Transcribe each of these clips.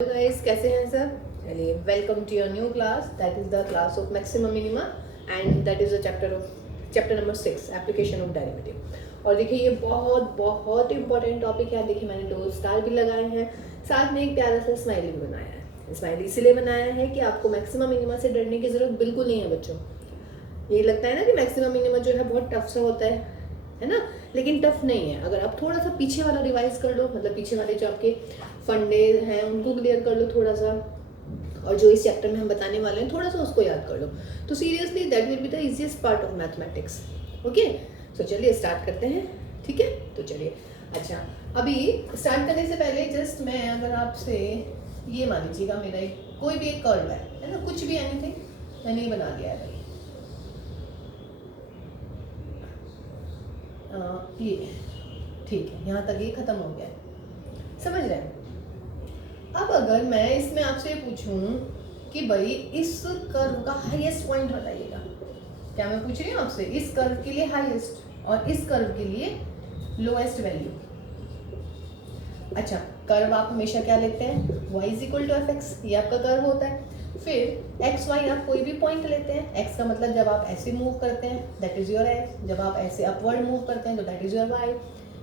Hello guys, कैसे हैं सब। चलिए, welcome to your new class, that is the class of maximum minima and that is the chapter number 6 application of derivative. और देखिए, ये बहुत बहुत इंपॉर्टेंट टॉपिक है। देखिए, मैंने 2 स्टार भी लगाए हैं, साथ में एक प्यारा सा स्माइली भी बनाया है। स्माइली इसीलिए बनाया है कि आपको मैक्सिमम मिनिमा से डरने की जरूरत बिल्कुल नहीं है बच्चों। ये लगता है ना कि मैक्सिमम मिनिमा जो है बहुत टफ सा होता है ना, लेकिन टफ नहीं है। अगर आप थोड़ा सा पीछे वाला रिवाइज कर लो, मतलब पीछे वाले जो आपके फंडे हैं उनको क्लियर कर लो थोड़ा सा, और जो इस चैप्टर में हम बताने वाले हैं थोड़ा सा उसको याद कर लो, तो seriously that will be the easiest part of mathematics. Okay, so चलिए स्टार्ट करते हैं। ठीक है, तो चलिए। अच्छा, अभी स्टार्ट करने से पहले जस्ट मैं अगर आपसे ये मान लीजिएगा, मेरा एक कोई भी एक कर्व है ना, कुछ भी एनीथिंग मैंने ये बना दिया है भाई, ये ठीक है, यहाँ तक ये खत्म हो गया है, समझ रहे हैं। अब अगर मैं इसमें आपसे पूछूं कि भाई इस कर्व का हाईएस्ट पॉइंट बताइएगा, क्या मैं पूछ रही हूँ आपसे इस कर्व के लिए हाईएस्ट और इस कर्व के लिए लोएस्ट वैल्यू। अच्छा, कर्व आप हमेशा क्या लेते हैं, y is equal to F X, ये आपका कर्व होता है। फिर एक्स वाई आप कोई भी पॉइंट लेते हैं, एक्स का मतलब जब आप ऐसे मूव करते हैं दैट इज योर एक्स, जब आप ऐसे अपवर्ड मूव करते हैं तो दैट इज योर वाई।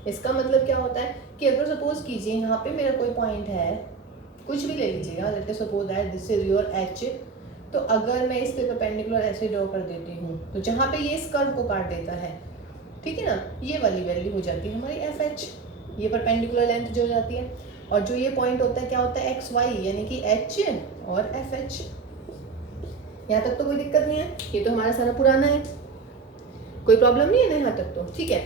इसका मतलब क्या होता है कि अगर सपोज कीजिए यहाँ पे मेरा कोई पॉइंट है, कुछ भी ले लीजिएगा, late us suppose that this is your H, तो अगर मैं इस पे परपेंडिकुलर ऐसे ड्रॉ कर देती हूँ तो जहाँ पे ये इस कर्व को काट देता है, ठीक है ना, ये वाली वैल्यू हो जाती है हमारी एफ एच, ये परपेंडिकुलर लेंथ जो हो जाती है। और जो ये पॉइंट होता है क्या होता है, एक्स वाई, यानी कि एच और एफ एच। यहाँ तक तो कोई दिक्कत नहीं है, ये तो हमारा सारा पुराना है, कोई प्रॉब्लम नहीं है ना यहाँ तक तो, ठीक है।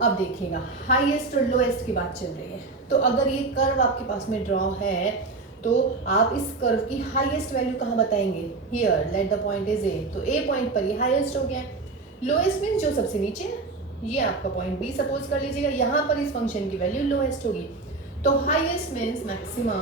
अब देखिएगा, हाईएस्ट और लोएस्ट की बात चल रही है, तो अगर ये कर्व आपके पास में ड्रॉ है तो आप इस कर्व की हाईएस्ट वैल्यू कहाँ बताएंगे, here let the point is a, तो ए पॉइंट पर ये हाईएस्ट हो गया। लोएस्ट मीन्स जो सबसे नीचे है, ये आपका पॉइंट बी सपोज कर लीजिएगा, यहाँ पर इस फंक्शन की वैल्यू लोएस्ट होगी। तो हाईएस्ट मीन्स मैक्सिमा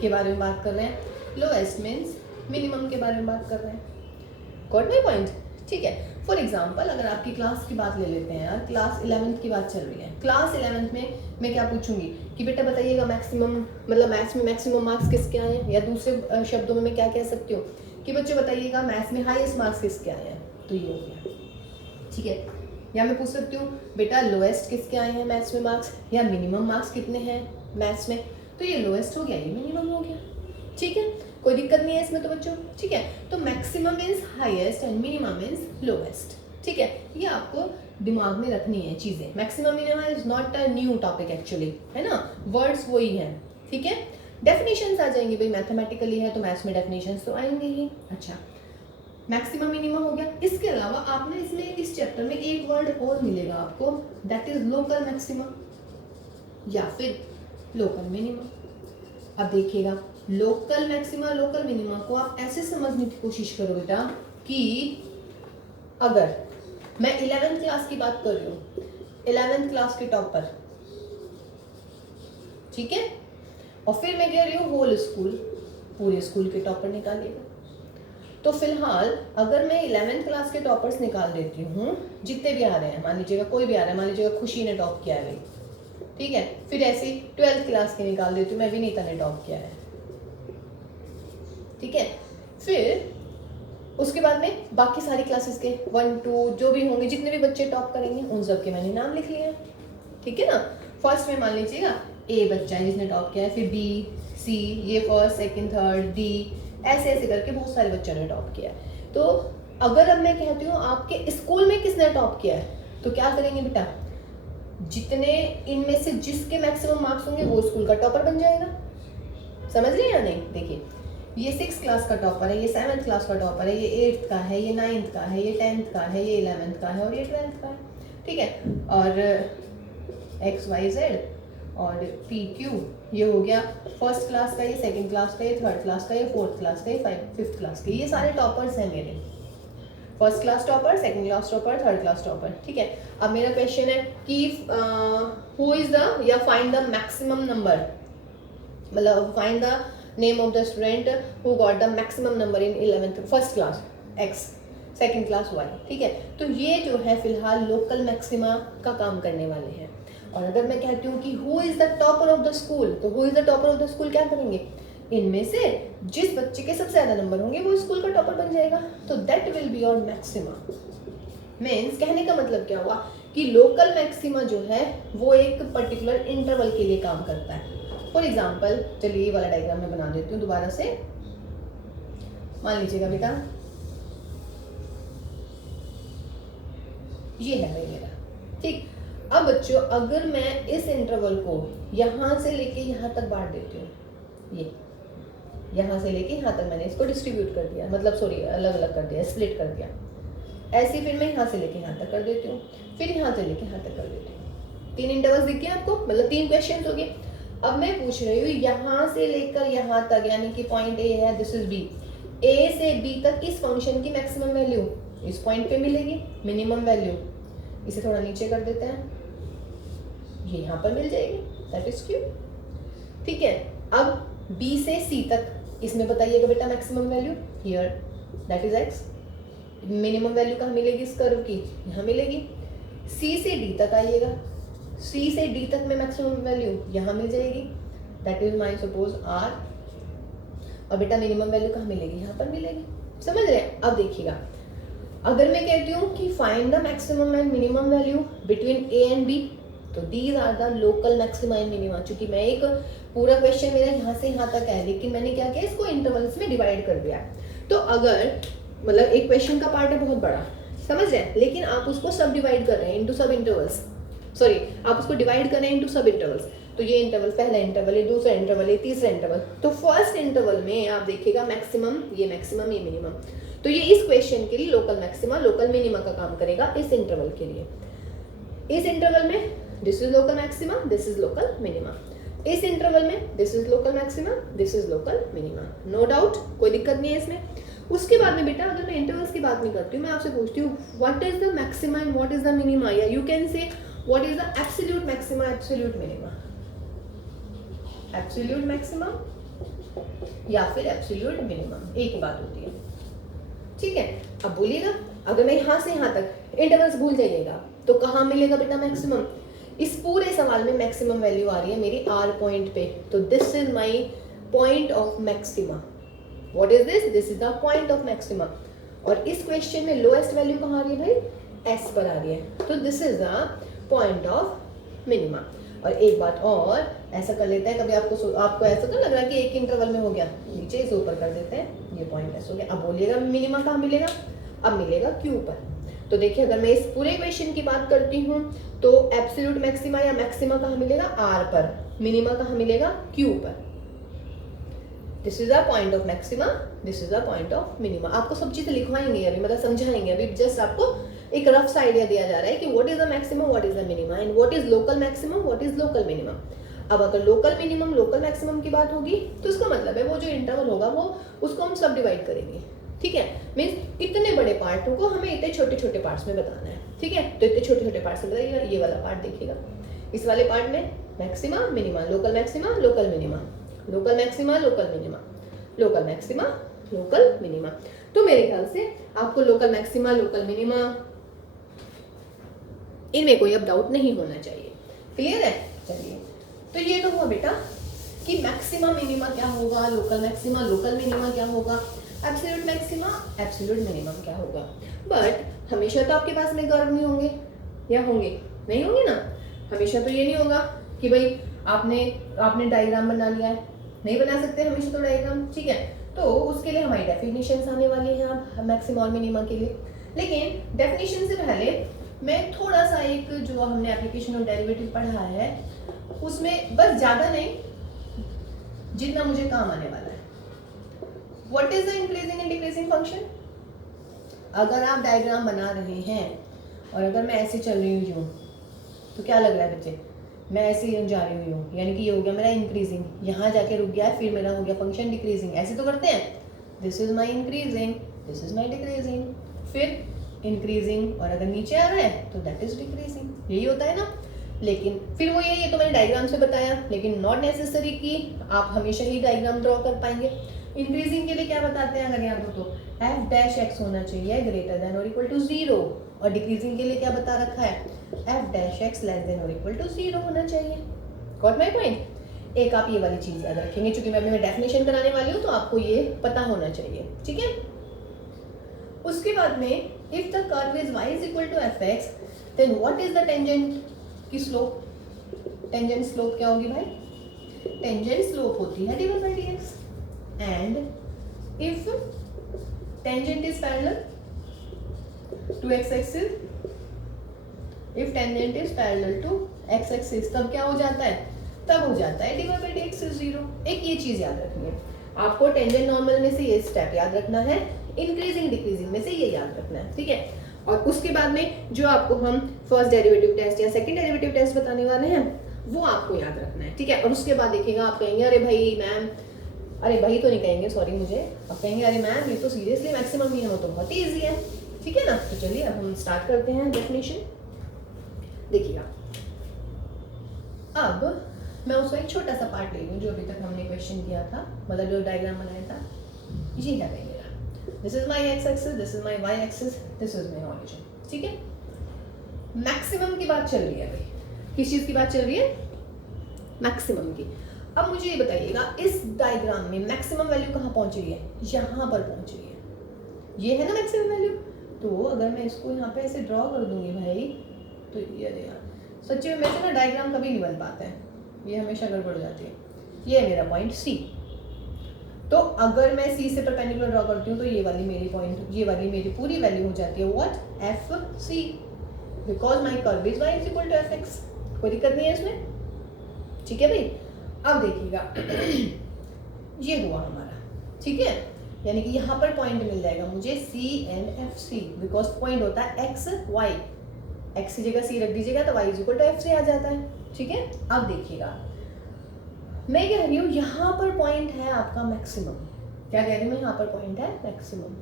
के बारे में बात कर रहे हैं, लोएस्ट मीन्स मिनिमम के बारे में बात कर रहे हैं। गॉट माय पॉइंट, ठीक है। फॉर एग्जाम्पल अगर आपकी क्लास की बात ले लेते हैं यार, क्लास 11th की बात चल रही है। क्लास 11th में मैं क्या पूछूंगी कि बेटा बताइएगा मैक्सिमम, मतलब मैथ्स में मैक्सिमम मार्क्स किसके आए हैं, या दूसरे शब्दों में मैं क्या कह सकती हूँ कि बच्चे बताइएगा मैथ्स में हाईएस्ट मार्क्स किसके आए हैं, तो ये हो गया, ठीक है। या मैं पूछ सकती हूँ बेटा लोएस्ट किसके आए हैं मैथ्स में मार्क्स, या मिनिमम मार्क्स कितने हैं मैथ्स में, तो ये लोएस्ट हो गया, ये मिनिमम हो गया, ठीक है। कोई दिक्कत नहीं है इसमें तो बच्चों, ठीक है। तो maximum means highest and minimum means lowest, ठीक है। ये आपको दिमाग में रखनी है चीज़ें। Maximum minimum is not a new topic actually, है ना, वर्ड्स वही हैं, ठीक है। डेफिनेशंस आ जाएंगी भाई, मैथमेटिकली है तो मैथ्स में डेफिनेशंस तो आएंगे ही। अच्छा, मैक्सिमम मिनिमम हो गया। इसके अलावा आपने इसमें इस चैप्टर में एक वर्ड और मिलेगा आपको, दैट इज लोकल मैक्सिमम या फिर लोकल मिनिमम। अब देखिएगा, लोकल मैक्सिमा लोकल मिनिमा को आप ऐसे समझने की कोशिश करो बेटा कि अगर मैं 11th क्लास की बात कर रही हूँ, 11th क्लास के टॉपर, ठीक है, और फिर मैं कह रही हूँ होल स्कूल, पूरे स्कूल के टॉपर निकालिएगा। तो फिलहाल अगर मैं 11th क्लास के टॉपर्स निकाल देती हूँ, जितने भी आ रहे हैं, मान लीजिएगा कोई भी आ रहा है, मान लीजिएगा खुशी ने टॉप किया है, ठीक है, फिर ऐसे 12th क्लास के निकाल देती हूँ, मैं विनीता ने टॉप किया है, ठीक है। फिर उसके बाद में बाकी सारी क्लासेस के 1 2 जो भी होंगे, जितने भी बच्चे टॉप करेंगे उन सब के मैंने नाम लिख लिए, ठीक है ना। फर्स्ट में मान लीजिएगा ए बच्चा है जिसने टॉप किया है, फिर बी सी, ये फर्स्ट सेकंड थर्ड डी, ऐसे ऐसे करके बहुत सारे बच्चों ने टॉप किया है। तो अगर अब मैं कहती हूँ आपके स्कूल में किसने टॉप किया है, तो क्या करेंगे बेटा, जितने इनमें से जिसके मैक्सिमम मार्क्स होंगे वो स्कूल का टॉपर बन जाएगा। समझ रहे हैं या नहीं। देखिए, ये 6th क्लास का टॉपर है, ये 7th क्लास का टॉपर है, ये 8th का है, ये 9th का है, ये 10th का है, ये 11th का है और ये 12th का है, ठीक है। और एक्स वाई जेड और पी क्यू, ये हो गया फर्स्ट क्लास का, ये सेकंड क्लास का, ये थर्ड क्लास का, ये फोर्थ क्लास का, ये फिफ्थ क्लास के, ये सारे टॉपर्स हैं मेरे, first class topper, second class topper, third class topper, ठीक है। अब मेरा क्वेश्चन है कि हु इज द, या फाइंड द मैक्सिमम नंबर, मतलब find the name of the student who got the maximum number in 11th first class X, second class Y, ठीक है। तो ये जो है फिलहाल लोकल मैक्सिमा का काम करने वाले हैं। और अगर मैं कहती हूँ कि who is the topper of the school, तो who is the topper of the school क्या करेंगे, इनमें से जिस बच्चे के सबसे ज्यादा नंबर होंगे वो स्कूल का टॉपर बन जाएगा। तो that will be your maxima. Means कहने का मतलब क्या हुआ कि लोकल मैक्सिमा जो है वो एक पर्टिकुलर इंटरवल के लिए काम करता है। फॉर एग्जाम्पल चलिए ये वाला डायग्राम मैं बना देती हूँ दोबारा से। मान लीजिएगा बेटा ये है भाई मेरा, ठीक। अब बच्चों अगर मैं इस इंटरवल को यहां से लेके यहां तक बांट देती हूँ, ये यहां से लेके यहां तक मैंने इसको डिस्ट्रीब्यूट कर दिया, मतलब सॉरी अलग अलग कर दिया, स्प्लिट कर दिया। ऐसे फिर मैं यहाँ से लेके यहाँ तक कर देती हूँ, फिर यहाँ से लेके यहाँ तक कर देती हूँ। 3 इंटरवल्स दिख गए आपको, मतलब 3 क्वेश्चन हो गए। अब मैं पूछ रही हूँ यहाँ से लेकर यहाँ तक, यानी कि पॉइंट ए है, दिस इज बी, ए से बी तक इस फंक्शन की मैक्सिमम वैल्यू इस पॉइंट पे मिलेगी, मिनिमम वैल्यू इसे थोड़ा नीचे कर देते हैं, ये यहाँ पर मिल जाएगी, दैट इज क्यू। ठीक है, अब बी से सी तक इसमें बताइएगा बेटा maximum value, here that is x. Minimum value कहाँ मिलेगी इस कर्व की, यहाँ मिलेगी। सी से डी तक आइएगा, सी से डी तक में मैक्सिमम वैल्यू यहाँ मिल जाएगी, that is my suppose R. और बेटा मिनिमम वैल्यू कहाँ मिलेगी, यहाँ पर मिलेगी। समझ रहे हैं? अब देखिएगा, अगर मैं कहती हूँ कि find the maximum and minimum value between A and B, तो these are the local maxima and minima. चूंकि मैं एक पूरा क्वेश्चन मेरा यहाँ से यहाँ तक है, लेकिन मैंने क्या किया, इसको इंटरवल्स में डिवाइड कर दिया। तो अगर मतलब एक क्वेश्चन का पार्ट है बहुत बड़ा, समझ रहे हैं, लेकिन आप उसको सब डिवाइड कर रहे हैं इनटू सब इंटरवल्स, सॉरी आप उसको डिवाइड कर रहे हैं इनटू सब इंटरवल्स। तो ये इंटरवल पहला इंटरवल, ये दूसरा इंटरवल, ये तीसरा इंटरवल। तो फर्स्ट इंटरवल में आप देखिएगा मैक्सिमम, ये मिनिमम। तो ये इस क्वेश्चन के लिए लोकल मैक्सिमा लोकल मिनिमा का काम करेगा इस इंटरवल के लिए। इस इंटरवल में this is local maxima, this is local minima. इस इंटरवल में this is local maxima, this is local minima. No doubt, कोई दिक्कत नहीं है इसमें। उसके बाद में बेटा अगर मैं इंटरवल्स की बात नहीं करती हूँ, मैं आपसे पूछती हूँ what is the maxima and what is the minima, या you can say what is the absolute maxima, absolute minima. Absolute maxima या फिर एब्सोल्यूट मिनिमम, एक ही बात होती है। ठीक है, अब बोलिएगा अगर मैं यहाँ से यहाँ तक इंटरवल्स भूल जाइएगा तो कहाँ मिलेगा बेटा मैक्सिमम। इस पूरे सवाल में मैक्सिमम वैल्यू आ रही है मेरी आर पॉइंट पे, तो this is my point of maxima. What is this, this is the point of maxima. और इस क्वेश्चन में लोएस्ट वैल्यू कहाँ आ रही है भाई, एस पर आ रही है, तो this is the point of minima. और एक बात और, ऐसा कर लेते हैं, कभी आपको ऐसा तो लग रहा है कि एक इंटरवल में हो गया, नीचे इसे ऊपर कर देते हैं, ये पॉइंट ऐसा हो गया। अब बोलिएगा मिनिमा कहाँ मिलेगा, अब मिलेगा क्यू पर। तो देखिए अगर मैं इस पूरे क्वेश्चन की बात करती हूँ तो एब्सोल्यूट मैक्सिमा या मैक्सिमा कहाँ मिलेगा, आर पर, मिनिमा कहाँ मिलेगा, क्यू पर। This is the point of maxima, this is the point of minima. आपको सब चीजें लिखवाएंगे अभी, मतलब समझाएंगे अभी, जस्ट आपको एक रफ सा आइडिया दिया जा रहा है कि what is the maximum, what is the minima, and what is local maximum, what is local minimum. अब अगर लोकल मिनिमम लोकल मैक्सिमम की बात होगी तो इसका मतलब है वो जो इंटरवल होगा वो उसको हम सब डिवाइड करेंगे। ठीक है, मीन्स इतने बड़े पार्टों को हमें इतने छोटे छोटे पार्ट्स में बताना है। ठीक है, तो इतने छोटे छोटे पार्ट्स में बताइएगा। ये वाला पार्ट देखिएगा, इस वाले पार्ट में maxima minima, local maxima local minima, local maxima local minima, local maxima local minima. तो मेरे ख्याल से आपको लोकल मैक्सिमा लोकल मिनिमा इनमें कोई अब डाउट नहीं होना चाहिए। क्लियर है? चलिए, तो ये तो हुआ बेटा कि मैक्सिमा मिनिमा क्या होगा, लोकल मैक्सिमा लोकल मिनिमा क्या होगा, एब्सोल्यूट मैक्सिमा एब्सोल्यूट मिनिमम क्या होगा। बट हमेशा तो आपके पास में कर्व नहीं होंगे, या होंगे, नहीं होंगे ना। हमेशा तो ये नहीं होगा कि भाई आपने डायग्राम बना लिया है, नहीं बना सकते हमेशा तो डायग्राम। ठीक है, तो उसके लिए हमारी डेफिनेशंस आने वाली हैं अब मैक्सिमा और मिनिमा के लिए। लेकिन डेफिनेशन से पहले मैं थोड़ा सा एक जो हमने एप्लीकेशन ऑफ डेरिवेटिव पढ़ा है उसमें बस ज़्यादा नहीं जितना मुझे काम आने वाला है। What is the increasing and decreasing function. अगर आप डायग्राम बना रहे हैं और अगर मैं ऐसे चल रही हूँ तो क्या लग रहा है बच्चे, मैं ऐसे ही जा रही हूँ, यानी कि ये हो गया मेरा इंक्रीजिंग, यहाँ जाके रुक गया, फिर मेरा हो गया फंक्शन डिक्रीजिंग। ऐसे तो करते हैं, this is my increasing, this is my decreasing, फिर इंक्रीजिंग, और अगर नीचे आ रहा है तो दैट इज डिक्रीजिंग। यही होता है ना। लेकिन फिर वो ये तो मैंने डायग्राम से बताया, लेकिन नॉट नेसेसरी कि आप हमेशा ही डायग्राम ड्रॉ कर पाएंगे। इंक्रीजिंग के लिए क्या बताते हैं, अगर याद हो तो एफ डैश एक्स होना चाहिए ग्रेटर देन और इक्वल टू 0, और डिक्रीजिंग के लिए क्या बता रखा है, f dash x less than और इक्वल टू 0 होना चाहिए। Got my point. एक आप ये वाली चीज़ याद रखेंगे, क्योंकि मैं डेफिनेशन कराने वाली हूँ तो आपको ये पता होना चाहिए, ठीक है। उसके बाद में if the curve is y is equal to F X then what is the tangent की स्लोप। टेंजेंट स्लोप क्या होगी भाई? टेंजेंट स्लोप होती है dy by dx and if tangent is parallel to x axis, if tangent is parallel to x axis तब क्या हो जाता है? तब हो जाता है dy बाई dx इज 0। एक ये चीज याद रखनी है आपको, टेंजेंट नॉर्मल में से ये स्टेप याद रखना है, इंक्रीजिंग डिक्रीजिंग में से ये याद रखना है, ठीक है। और उसके बाद में जो आपको हम फर्स्ट डेरिवेटिव टेस्ट या सेकंड डेरिवेटिव टेस्ट बताने वाले हैं वो आपको याद रखना है, ठीक है। और उसके बाद देखिएगा आप कहेंगे अरे भाई मैम, अरे भाई तो नहीं कहेंगे, सॉरी मुझे, आप कहेंगे अरे मैम ये तो सीरियसली मैक्सिमम ही है, वो तो बहुत ही ईजी है, ठीक है ना। तो चलिए अब हम स्टार्ट करते हैं डेफिनेशन। देखिएगा अब मैं उसका एक छोटा सा पार्ट ले लूँ जो अभी तक हमने क्वेश्चन किया था, मतलब जो डायग्राम बनाया था। ये है भाई मेरा, this is my X axis, this is my Y axis, this is my origin, ठीक है। मैक्सिमम की बात चल रही है भाई, किस चीज़ की बात चल रही है? मैक्सिमम की। अब मुझे ये बताइएगा इस डायग्राम में मैक्सिमम वैल्यू कहाँ पहुँच रही है? यहाँ पर पहुँच रही है, ये है ना मैक्सिमम वैल्यू। तो अगर मैं इसको यहाँ पे ऐसे ड्रॉ कर दूंगी भाई तो ये यार सच्ची में मेरे से ना डायग्राम कभी नहीं बन पाते हैं, ये हमेशा गड़बड़ जाती है। ये है मेरा पॉइंट सी, तो अगर मैं सी से परपेंडिकुलर ड्रॉ करती हूँ तो ये वाली मेरी पॉइंट, ये वाली मेरी पूरी वैल्यू हो जाती है what? F C, because my curve is Y is equal to F X. कोई दिक्कत नहीं है इसमें, ठीक है भाई। अब देखिएगा ये हुआ हमारा, ठीक है, यानी कि यहाँ पर पॉइंट मिल जाएगा मुझे C and F C, because point होता है एक्स वाई, एक्स की जगह सी रख दीजिएगा तो Y is equal to F C आ जाता है, ठीक है। अब देखिएगा मैं कह रही हूँ यहाँ पर पॉइंट है आपका मैक्सिमम, क्या कह रही हूँ मैं? यहाँ पर पॉइंट है मैक्सिमम,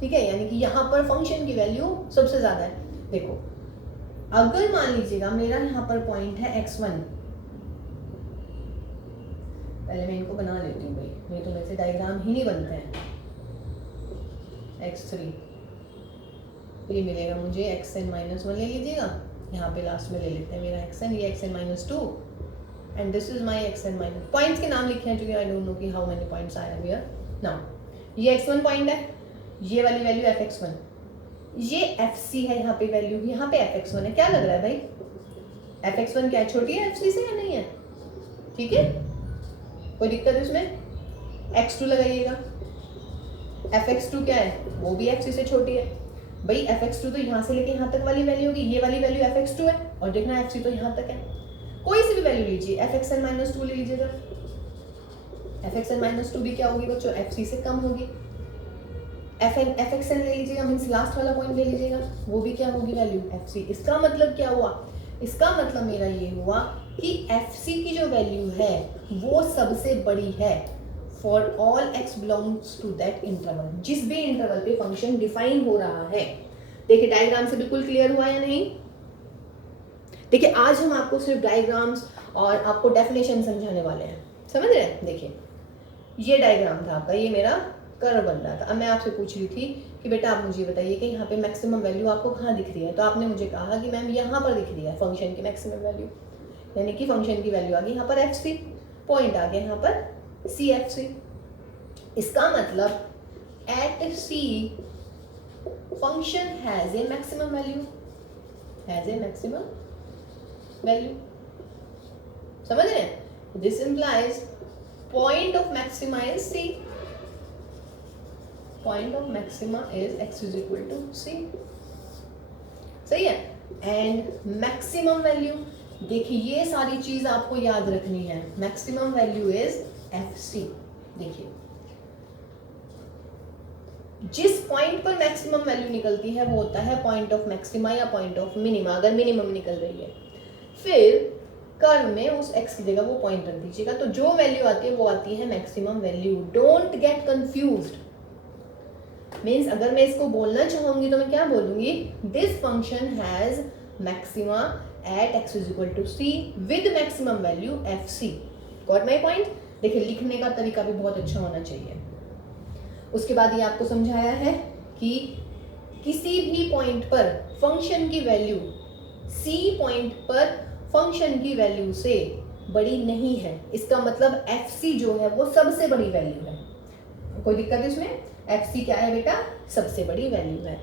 ठीक है, यानी कि यहाँ पर फंक्शन की वैल्यू सबसे ज्यादा है। देखो अगर मान लीजिएगा मेरा यहाँ पर पॉइंट है x1, पहले मैं इनको बना लेती हूँ भाई, नहीं तो मेरे से डायग्राम ही नहीं बनते हैं। x3 ये मिलेगा मुझे xn माइनस 1 ले लीजिएगा, यहाँ पे लास्ट में ले लेते हैं मेरा xn, ये xn minus 2 and this is my xn minus, points के नाम लिखे हैं क्योंकि आई डोंट नो कि how many points are here now. ये x1 पॉइंट है, ये वाली वैल्यू fx1, ये fc है यहाँ पे वैल्यू, यहाँ पे fx1 है। क्या लग रहा है भाई? fx1 क्या है, छोटी है fc से या नहीं है? ठीक है, कोई दिक्कत है इसमें? x2 लगाइएगा, fx2 क्या है? वो भी fc से छोटी है भाई। fx2 तो यहाँ से लेके यहाँ तक वाली वैल्यू होगी, ये वाली वैल्यू fx2 है, और देखना fc तो यहाँ तक है। कोई सी भी वैल्यू लीजिए, fxn माइनस 2 ले लीजिएगा, fxn माइनस 2 भी क्या होगी बच्चों? fc से कम होगी। fxn ले लीजिएगा, मीन्स लास्ट वाला पॉइंट ले लीजिएगा, वो भी क्या होगी वैल्यू? fc। इसका मतलब क्या हुआ? इसका मतलब मेरा ये हुआ कि fc की जो वैल्यू है वो सबसे बड़ी है for all x belongs to that interval, जिस भी इंटरवल पे फंक्शन डिफाइन हो रहा है। देखिए डायग्राम से बिल्कुल क्लियर हुआ या नहीं? देखिए आज हम आपको सिर्फ डायग्राम्स और आपको डेफिनेशन समझाने वाले हैं, समझ रहे हैं? देखिए ये डायग्राम था आपका, ये मेरा कर्व बन रहा था। अब मैं आपसे पूछ रही थी कि बेटा आप मुझे बताइए कि यहाँ पे मैक्सिमम वैल्यू आपको कहाँ दिख रही है, तो आपने मुझे कहा कि मैम यहाँ पर दिख रही है फंक्शन की मैक्सिमम वैल्यू, यानी कि फंक्शन की वैल्यू आ गई यहाँ पर एफ सी, पॉइंट आ गया यहाँ पर सी एफ सी। इसका मतलब at C function has a maximum value, has a maximum value, समझ रहे हैं? This implies point of maxima is C, point of maxima is x is equal to c, सही है। एंड मैक्सिमम वैल्यू, देखिए ये सारी चीज आपको याद रखनी है। Maximum value is fc। देखिए जिस पॉइंट पर मैक्सिमम वैल्यू निकलती है वो होता है पॉइंट ऑफ मैक्सिमा या पॉइंट ऑफ मिनिमा, अगर मिनिमम निकल रही है। फिर कर्व में उस x की जगह वो पॉइंट रख दीजिएगा, तो जो वैल्यू आती है वो आती है maximum value. Don't get confused, means अगर मैं इसको बोलना चाहूंगी तो मैं क्या बोलूंगी? This function has maxima at x is equal to c with maximum value fc। Got my point? देखिए लिखने का तरीका भी बहुत अच्छा होना चाहिए। उसके बाद ये आपको समझाया है कि किसी भी पॉइंट पर फंक्शन की वैल्यू c पॉइंट पर फंक्शन की वैल्यू से बड़ी नहीं है, इसका मतलब एफ सी जो है वो सबसे बड़ी वैल्यू है। कोई दिक्कत है इसमें? एफ सी क्या है बेटा? सबसे बड़ी वैल्यू है।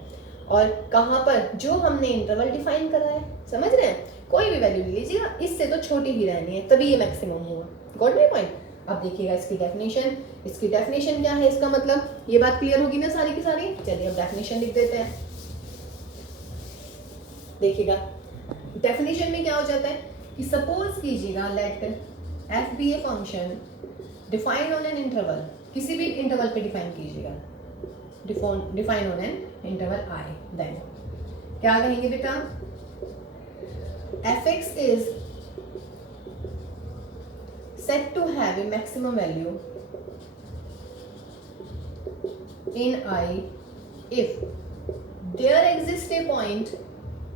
और कहाँ पर? जो हमने इंटरवल डिफाइन करा है, समझ रहे हैं? कोई भी वैल्यू ले लीजिएगा, इससे तो छोटी ही रहनी है, तभी ये मैक्सिमम हुआ। Got my point? अब देखिएगा इसकी डेफिनेशन। इसकी डेफिनेशन क्या है? इसका मतलब ये बात क्लियर होगी ना सारी की सारी? चलिए अब डेफिनेशन लिख देते हैं। देखिएगा डेफिनेशन में क्या हो जाता है कि सपोज कीजिएगा let f be a function define on an interval, किसी भी इंटरवल पे डिफाइन कीजिएगा, define on an interval I, then क्या कहेंगे बेटा? F x is set to have a maximum value in I if there exist a point.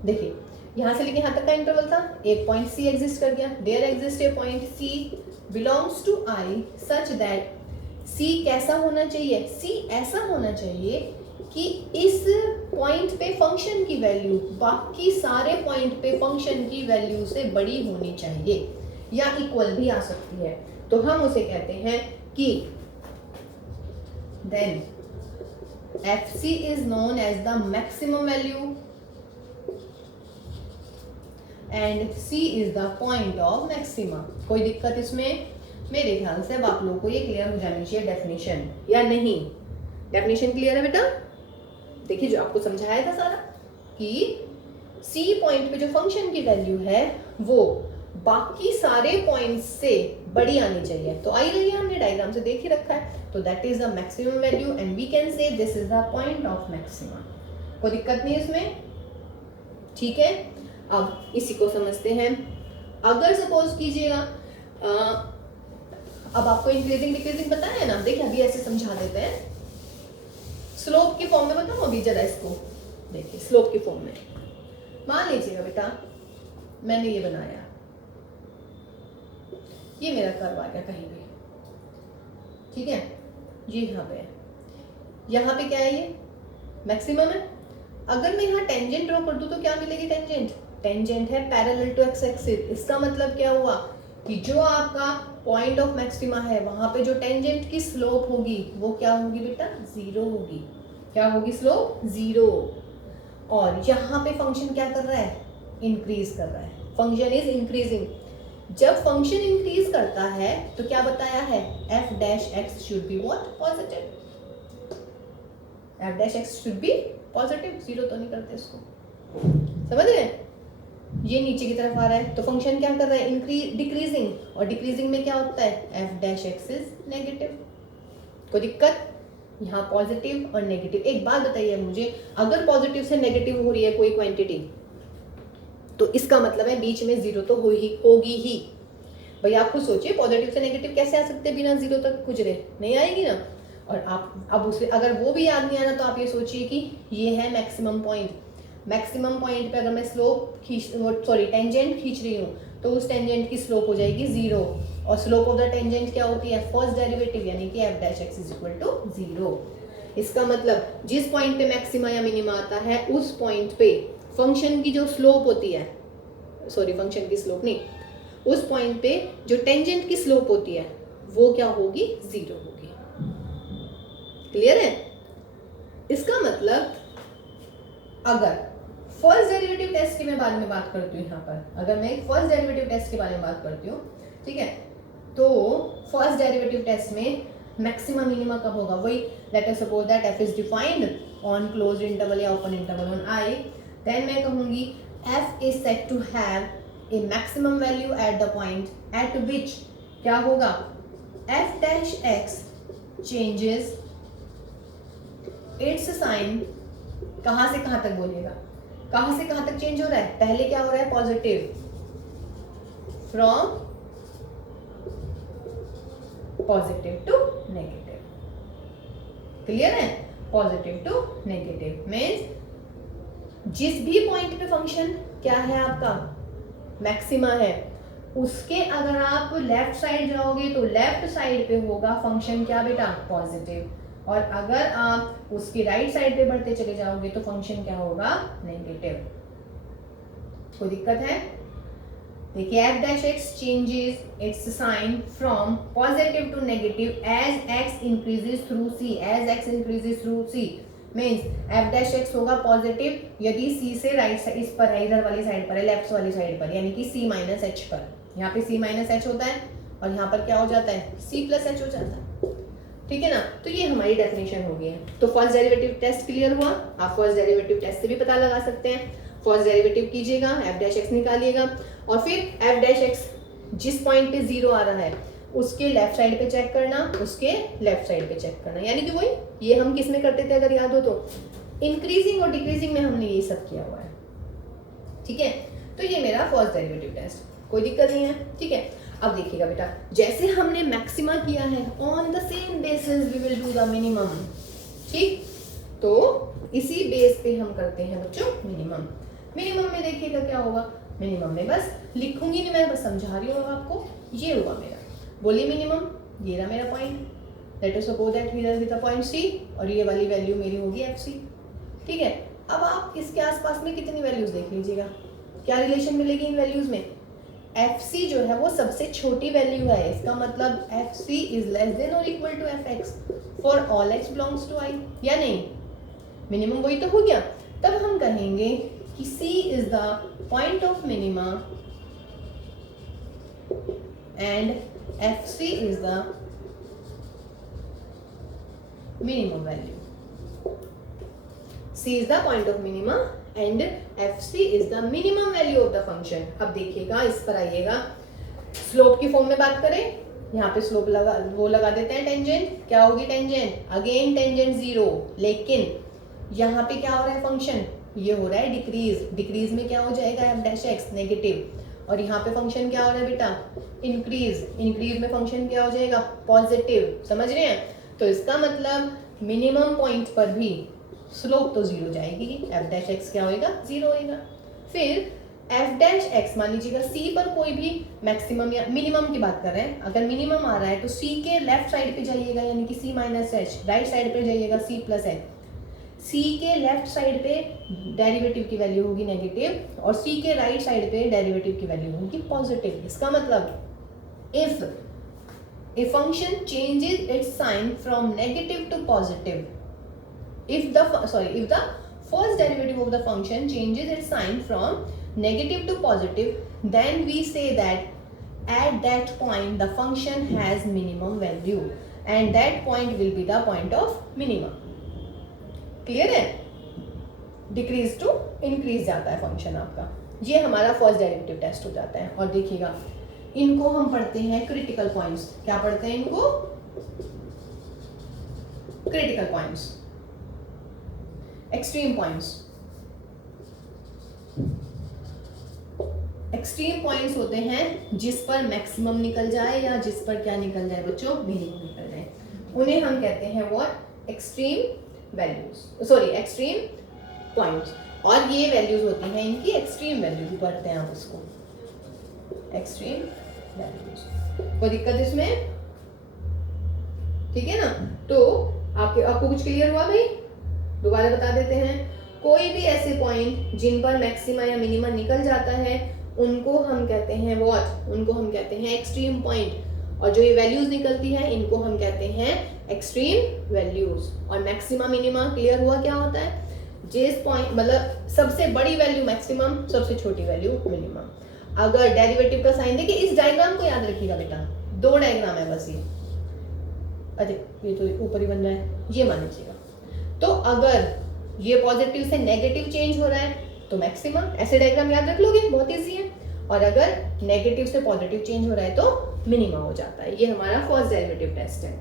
देखिए यहां से लेके यहां तक का इंटरवल था, एक पॉइंट सी एग्जिस्ट कर गया, there exist a point C belongs to I such that C कैसा होना चाहिए? सी ऐसा होना चाहिए कि इस पॉइंट पे फंक्शन की वैल्यू बाकी सारे पॉइंट पे फंक्शन की वैल्यू से बड़ी होनी चाहिए या इक्वल भी आ सकती है। तो हम उसे कहते हैं कि then f c is known as the maximum value and c is the point of maxima. कोई दिक्कत इसमें? मेरे ख्याल से अब आप लोगों को ये क्लियर हो जानी चाहिए डेफिनेशन, या नहीं? डेफिनेशन क्लियर है बेटा? देखिए जो आपको समझाया था सारा कि सी पॉइंट पे जो फंक्शन की वैल्यू है वो बाकी सारे पॉइंट्स से बड़ी आनी चाहिए। तो आई रही है, हमने डायग्राम से देख ही रखा है, तो that is the maximum value and we can say this is the point of maxima. कोई दिक्कत नहीं इसमें? ठीक है, अब इसी को समझते हैं। अगर सपोज कीजिएगा अब आपको इंक्रीजिंग डिक्रीजिंग पता है ना? देखिए अभी ऐसे समझा देते हैं, स्लोप की फॉर्म में बताऊं अभी जरा इसको। देखिए स्लोप की फॉर्म में मान लीजिएगा बेटा मैंने ये बनाया, ये मेरा कर्व आ गया कहीं भी, ठीक है? ये यहाँ पे क्या है? ये मैक्सिमम है। अगर मैं यहाँ टेंजेंट ड्रॉ कर दूं तो क्या मिलेगी? टेंजेंट, टेंजेंट है पैरेलल टू एक्स एक्सिस। इसका मतलब क्या हुआ कि जो आपका पॉइंट ऑफ मैक्सिमा है वहां पे जो टेंजेंट की स्लोप होगी वो क्या होगी बेटा? जीरो होगी। क्या होगी? Slope zero. और यहाँ पे फंक्शन क्या कर रहा है? इंक्रीज कर रहा है। Function is increasing. जब फंक्शन इंक्रीज करता है तो क्या बताया है? F dash x should be what? Positive. F dash x should be positive, zero तो नहीं करते इसको, समझ रहे हैं? ये नीचे की तरफ आ रहा है तो फंक्शन क्या कर रहा है? इंक्रीज डिक्रीजिंग, और डिक्रीजिंग में क्या होता है? F dash x is negative. कोई दिक्कत? यहाँ पॉजिटिव और नेगेटिव। एक बात बताइए मुझे, अगर पॉजिटिव से नेगेटिव हो रही है कोई क्वांटिटी तो इसका मतलब है बीच में जीरो तो होगी ही। भाई आप खुद सोचिए, पॉजिटिव से नेगेटिव कैसे आ सकते हैं बिना जीरो तक गुजरे? नहीं आएगी ना। और आप अब उसे अगर वो भी याद नहीं आ रहा तो आप ये सोचिए कि ये है मैक्सिमम पॉइंट। मैक्सिमम पॉइंट पे अगर मैं टेंजेंट खींच रही हूँ तो उस टेंजेंट की स्लोप हो जाएगी जीरो, और स्लोप ऑफ द टेंजेंट क्या होती है? फर्स्ट डेरिवेटिव, यानी कि f dash x is equal to zero. इसका मतलब जिस पॉइंट पे मैक्सिमा या मिनिमा आता है उस पॉइंट पे फंक्शन की जो स्लोप होती है, फंक्शन की स्लोप नहीं, उस पॉइंट पे जो टेंजेंट की स्लोप होती है वो क्या होगी? जीरो होगी। क्लियर है? इसका मतलब अगर फर्स्ट डेरिवेटिव टेस्ट की मैं बारे में बात करती हूँ, यहाँ पर अगर मैं फर्स्ट डेरिवेटिव टेस्ट के बारे में बात करती हूँ, ठीक है, तो फर्स्ट डेरिवेटिव टेस्ट में मैक्सिमम मिनिमा कब होगा? वही let us suppose that f is defined on closed interval या open interval on I, then मैं कहूंगी f is set to have a maximum value at the point at which क्या होगा? F dash x changes its sign. कहां से कहां तक बोलिएगा? कहां से कहां तक चेंज हो रहा है? पहले क्या हो रहा है? Positive, from positive to negative. Clear है? पॉजिटिव टू नेगेटिव मीन्स जिस भी पॉइंट पे फंक्शन क्या है आपका? मैक्सिमा है, उसके अगर आप लेफ्ट साइड जाओगे तो लेफ्ट साइड पे होगा फंक्शन क्या बेटा? पॉजिटिव, और अगर आप उसकी राइट साइड पे बढ़ते चले जाओगे तो फंक्शन क्या होगा? नेगेटिव। कोई दिक्कत है? देखिए f dash x changes its sign from positive to negative as x increases through c, as x increases through c means f dash x होगा पॉजिटिव यदि सी से राइट साइड इस पर है, इधर वाली साइड पर है, लेफ्ट वाली साइड पर, यानी कि सी माइनस एच पर। यहाँ पे सी माइनस एच होता है और यहाँ पर क्या हो जाता है, सी प्लस एच हो जाता है। ठीक है ना, तो ये हमारी डेफिनेशन हो गई है। तो फर्स्ट डेरिवेटिव टेस्ट क्लियर हुआ। आप फर्स्ट डेरिवेटिव टेस्ट से भी पता लगा सकते हैं। फर्स्ट डेरिवेटिव कीजिएगा, एफ डैश एक्स निकालिएगा और फिर एफ डैश एक्स जिस पॉइंट पे जीरो आ रहा है उसके लेफ्ट साइड पे चेक करना, उसके लेफ्ट साइड पे चेक करना, यानी कि वही ये हम किस में करते थे अगर याद हो तो, इंक्रीजिंग और डिक्रीजिंग में हमने ये सब किया हुआ है। ठीक है, तो ये मेरा फर्स्ट डेरिवेटिव टेस्ट, कोई दिक्कत नहीं है। ठीक है, अब देखिएगा बेटा, जैसे हमने मैक्सिमा किया है on the same basis we will do the minimum. ठीक, तो इसी बेस पे हम करते हैं बच्चों मिनिमम। मिनिमम में देखिएगा क्या होगा, मिनिमम में बस लिखूंगी नहीं मैं, बस समझा रही हूँ आपको। ये होगा मेरा, बोलिए मिनिमम, ये रहा मेरा point. Let us suppose that here with the point c और ये वाली वैल्यू मेरी होगी एफ सी। ठीक है, अब आप इसके आसपास में कितनी वैल्यूज देख लीजिएगा, क्या रिलेशन मिलेगी इन वैल्यूज में। एफ सी जो है वो सबसे छोटी वैल्यू है, इसका मतलब f c is less than और equal to F x for all x belongs to I, या नहीं। मिनिमम वही तो हो गया। तब हम कहेंगे कि c is the point of minima and FC is the minimum value. C is the point of minima and FC is the minimum value of the function. अब देखिएगा, इस पर आइएगा, स्लोप की फॉर्म में बात करें, यहाँ पे स्लोप लगा देते हैं टेंजेंट। क्या होगी टेंजेंट, अगेन टेंजेंट जीरो, लेकिन यहाँ पे क्या हो रहा है फंक्शन, ये हो रहा है डिक्रीज। डिक्रीज में क्या हो जाएगा एफ डैश एक्स नेगेटिव, और यहाँ पे फंक्शन क्या हो रहा है बेटा, इंक्रीज। इंक्रीज में फंक्शन क्या हो जाएगा, पॉजिटिव। समझ रहे हैं, तो इसका मतलब मिनिमम पॉइंट पर भी स्लोप तो जीरो जाएगी, एफ डैश एक्स क्या होएगा, जीरो होएगा। फिर एफ डैश एक्स मान लीजिएगा सी पर कोई भी मैक्सिमम या मिनिमम की बात कर रहे हैं, अगर मिनिमम आ रहा है तो सी के लेफ्ट साइड पे जाइएगा, यानी कि सी माइनस एच, राइट साइड पे जाइएगा सी प्लस एच। सी के लेफ्ट साइड पे डेरिवेटिव की वैल्यू होगी नेगेटिव और सी के राइट साइड पे डेरिवेटिव की वैल्यू होगी पॉजिटिव। इसका मतलब if a function changes its sign from negative to positive, if the first derivative of the function changes its sign from negative to positive, then we say that at that point the function has minimum value and that point will be the point of minimum. Clear है, decrease to increase जाता है function आपका। ये हमारा first derivative test हो जाता है। और देखिएगा, इनको हम पढ़ते हैं क्रिटिकल पॉइंट्स। क्या पढ़ते हैं इनको, critical points, extreme points. Extreme points होते हैं जिस पर मैक्सिमम निकल जाए या जिस पर क्या निकल जाए बच्चों, मिनिमम निकल जाए, उन्हें हम कहते हैं what, extreme values, sorry extreme points. और ये वैल्यूज होती हैं इनकी एक्सट्रीम वैल्यू भी पढ़ते हैं आप इसको, एक्सट्रीम वैल्यूज। कोई दिक्कत इसमें, ठीक है ना। तो आपको कुछ क्लियर हुआ भाई, दोबारा बता देते हैं। कोई भी ऐसे पॉइंट जिन पर मैक्सिमा या मिनिमा निकल जाता है उनको हम कहते हैं व्हाट, उनको हम कहते हैं एक्सट्रीम पॉइंट। और जो ये वैल्यूज निकलती है इनको हम कहते हैं एक्सट्रीम वैल्यूज। और मैक्सिमा मिनिमा क्लियर हुआ क्या होता है, जिस पॉइंट मतलब सबसे बड़ी वैल्यू मैक्सिमम, सबसे छोटी वैल्यू मिनिमम। अगर डेरिवेटिव का साइन देखिए, इस डायग्राम को याद रखिएगा बेटा, दो डायग्राम है बस ये, अरे ये तो ऊपर ही बन रहा है, ये मान लीजिएगा। तो अगर ये पॉजिटिव से नेगेटिव चेंज हो रहा है तो मैक्सिमा, ऐसे डायग्राम याद रख लोगे, बहुत ईजी है। और अगर नेगेटिव से पॉजिटिव चेंज हो रहा है तो मिनिमा हो जाता है। ये हमारा फर्स्ट डेरिवेटिव टेस्ट है,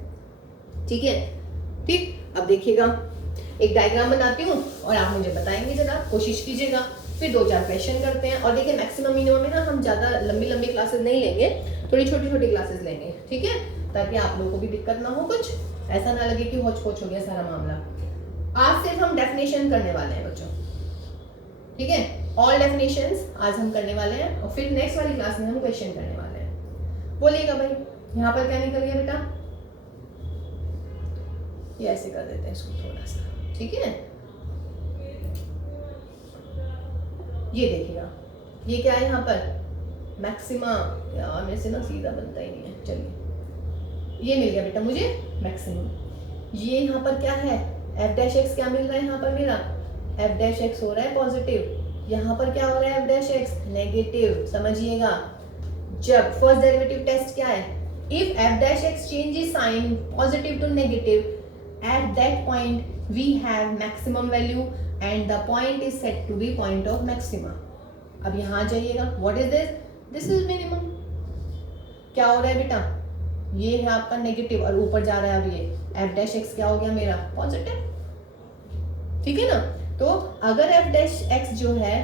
ठीक है। ठीक, अब देखिएगा, एक डायग्राम बनाती हूँ और आप मुझे बताएंगे, जरा कोशिश कीजिएगा, फिर 2-4 क्वेश्चन करते हैं। और देखिए मैक्सिमम मिनिमम में ना हम ज़्यादा लंबी क्लासेस नहीं लेंगे, थोड़ी छोटी क्लासेस लेंगे, ठीक है, ताकि आप लोगों को भी दिक्कत ना हो, कुछ ऐसा ना लगे कि होच पोच हो गया सारा मामला। आज सिर्फ हम डेफिनेशन करने वाले हैं बच्चों, ठीक है, ऑल डेफिनेशंस आज हम करने वाले हैं और फिर नेक्स्ट वाली क्लास में हम क्वेश्चन करने वाले हैं। बोलिएगा भाई, यहाँ पर क्या निकल गया बेटा, ये ऐसे कर देते हैं इसको थोड़ा सा, ठीक है। ये देखिएगा, ये क्या है यहाँ पर, मैक्सिमा, यार मेरे से ना सीधा बनता ही नहीं है, चलिए ये मिल गया बेटा मुझे मैक्सिमम। ये यहाँ पर क्या है, एफ डैश एक्स क्या मिल रहा है यहाँ पर मेरा, एफ डैश एक्स हो रहा है पॉजिटिव, यहाँ पर क्या हो रहा है एफ डैश एक्स नेगेटिव। समझिएगा, जब फर्स्ट डेरिवेटिव टेस्ट क्या है, if f dash x changes sign positive to negative at that point we have maximum value and the point is said to be point of maxima। अब यहाँ जाइएगा, what is this, this is minimum। क्या हो रहा है बेटा, ये है आपका नेगेटिव और ऊपर जा रहा है अब ये f डैश x क्या हो गया मेरा पॉजिटिव, ठीक है ना। तो अगर f डैश x जो है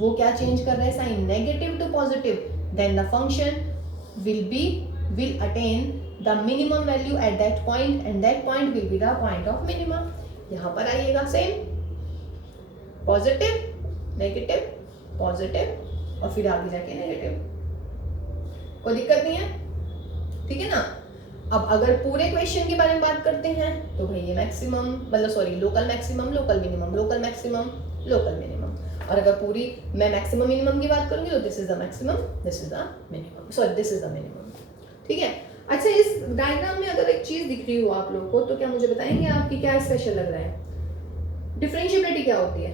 वो क्या चेंज कर रहा है sign negative to positive, then the function will attain the minimum value at that point and that point will be the point of minimum। यहाँ पर आइएगा सेम पॉजिटिव नेगेटिव पॉजिटिव और फिर आगे जाके नेगेटिव, कोई दिक्कत नहीं है, ठीक है ना। अब अगर पूरे क्वेश्चन के बारे में बात करते हैं तो भाई ये मैक्सिमम मतलब sorry local maximum local minimum local maximum local minimum, और अगर पूरी मैं मैक्सिमम मिनिमम की बात करूंगी तो this is the maximum this is the minimum, sorry this is the minimum, ठीक है। अच्छा, इस डायग्राम में अगर एक चीज दिख रही हो आप लोगों को तो क्या मुझे बताएंगे आपकी क्या स्पेशल लग रहा है, डिफरेंशिएबिलिटी क्या होती है,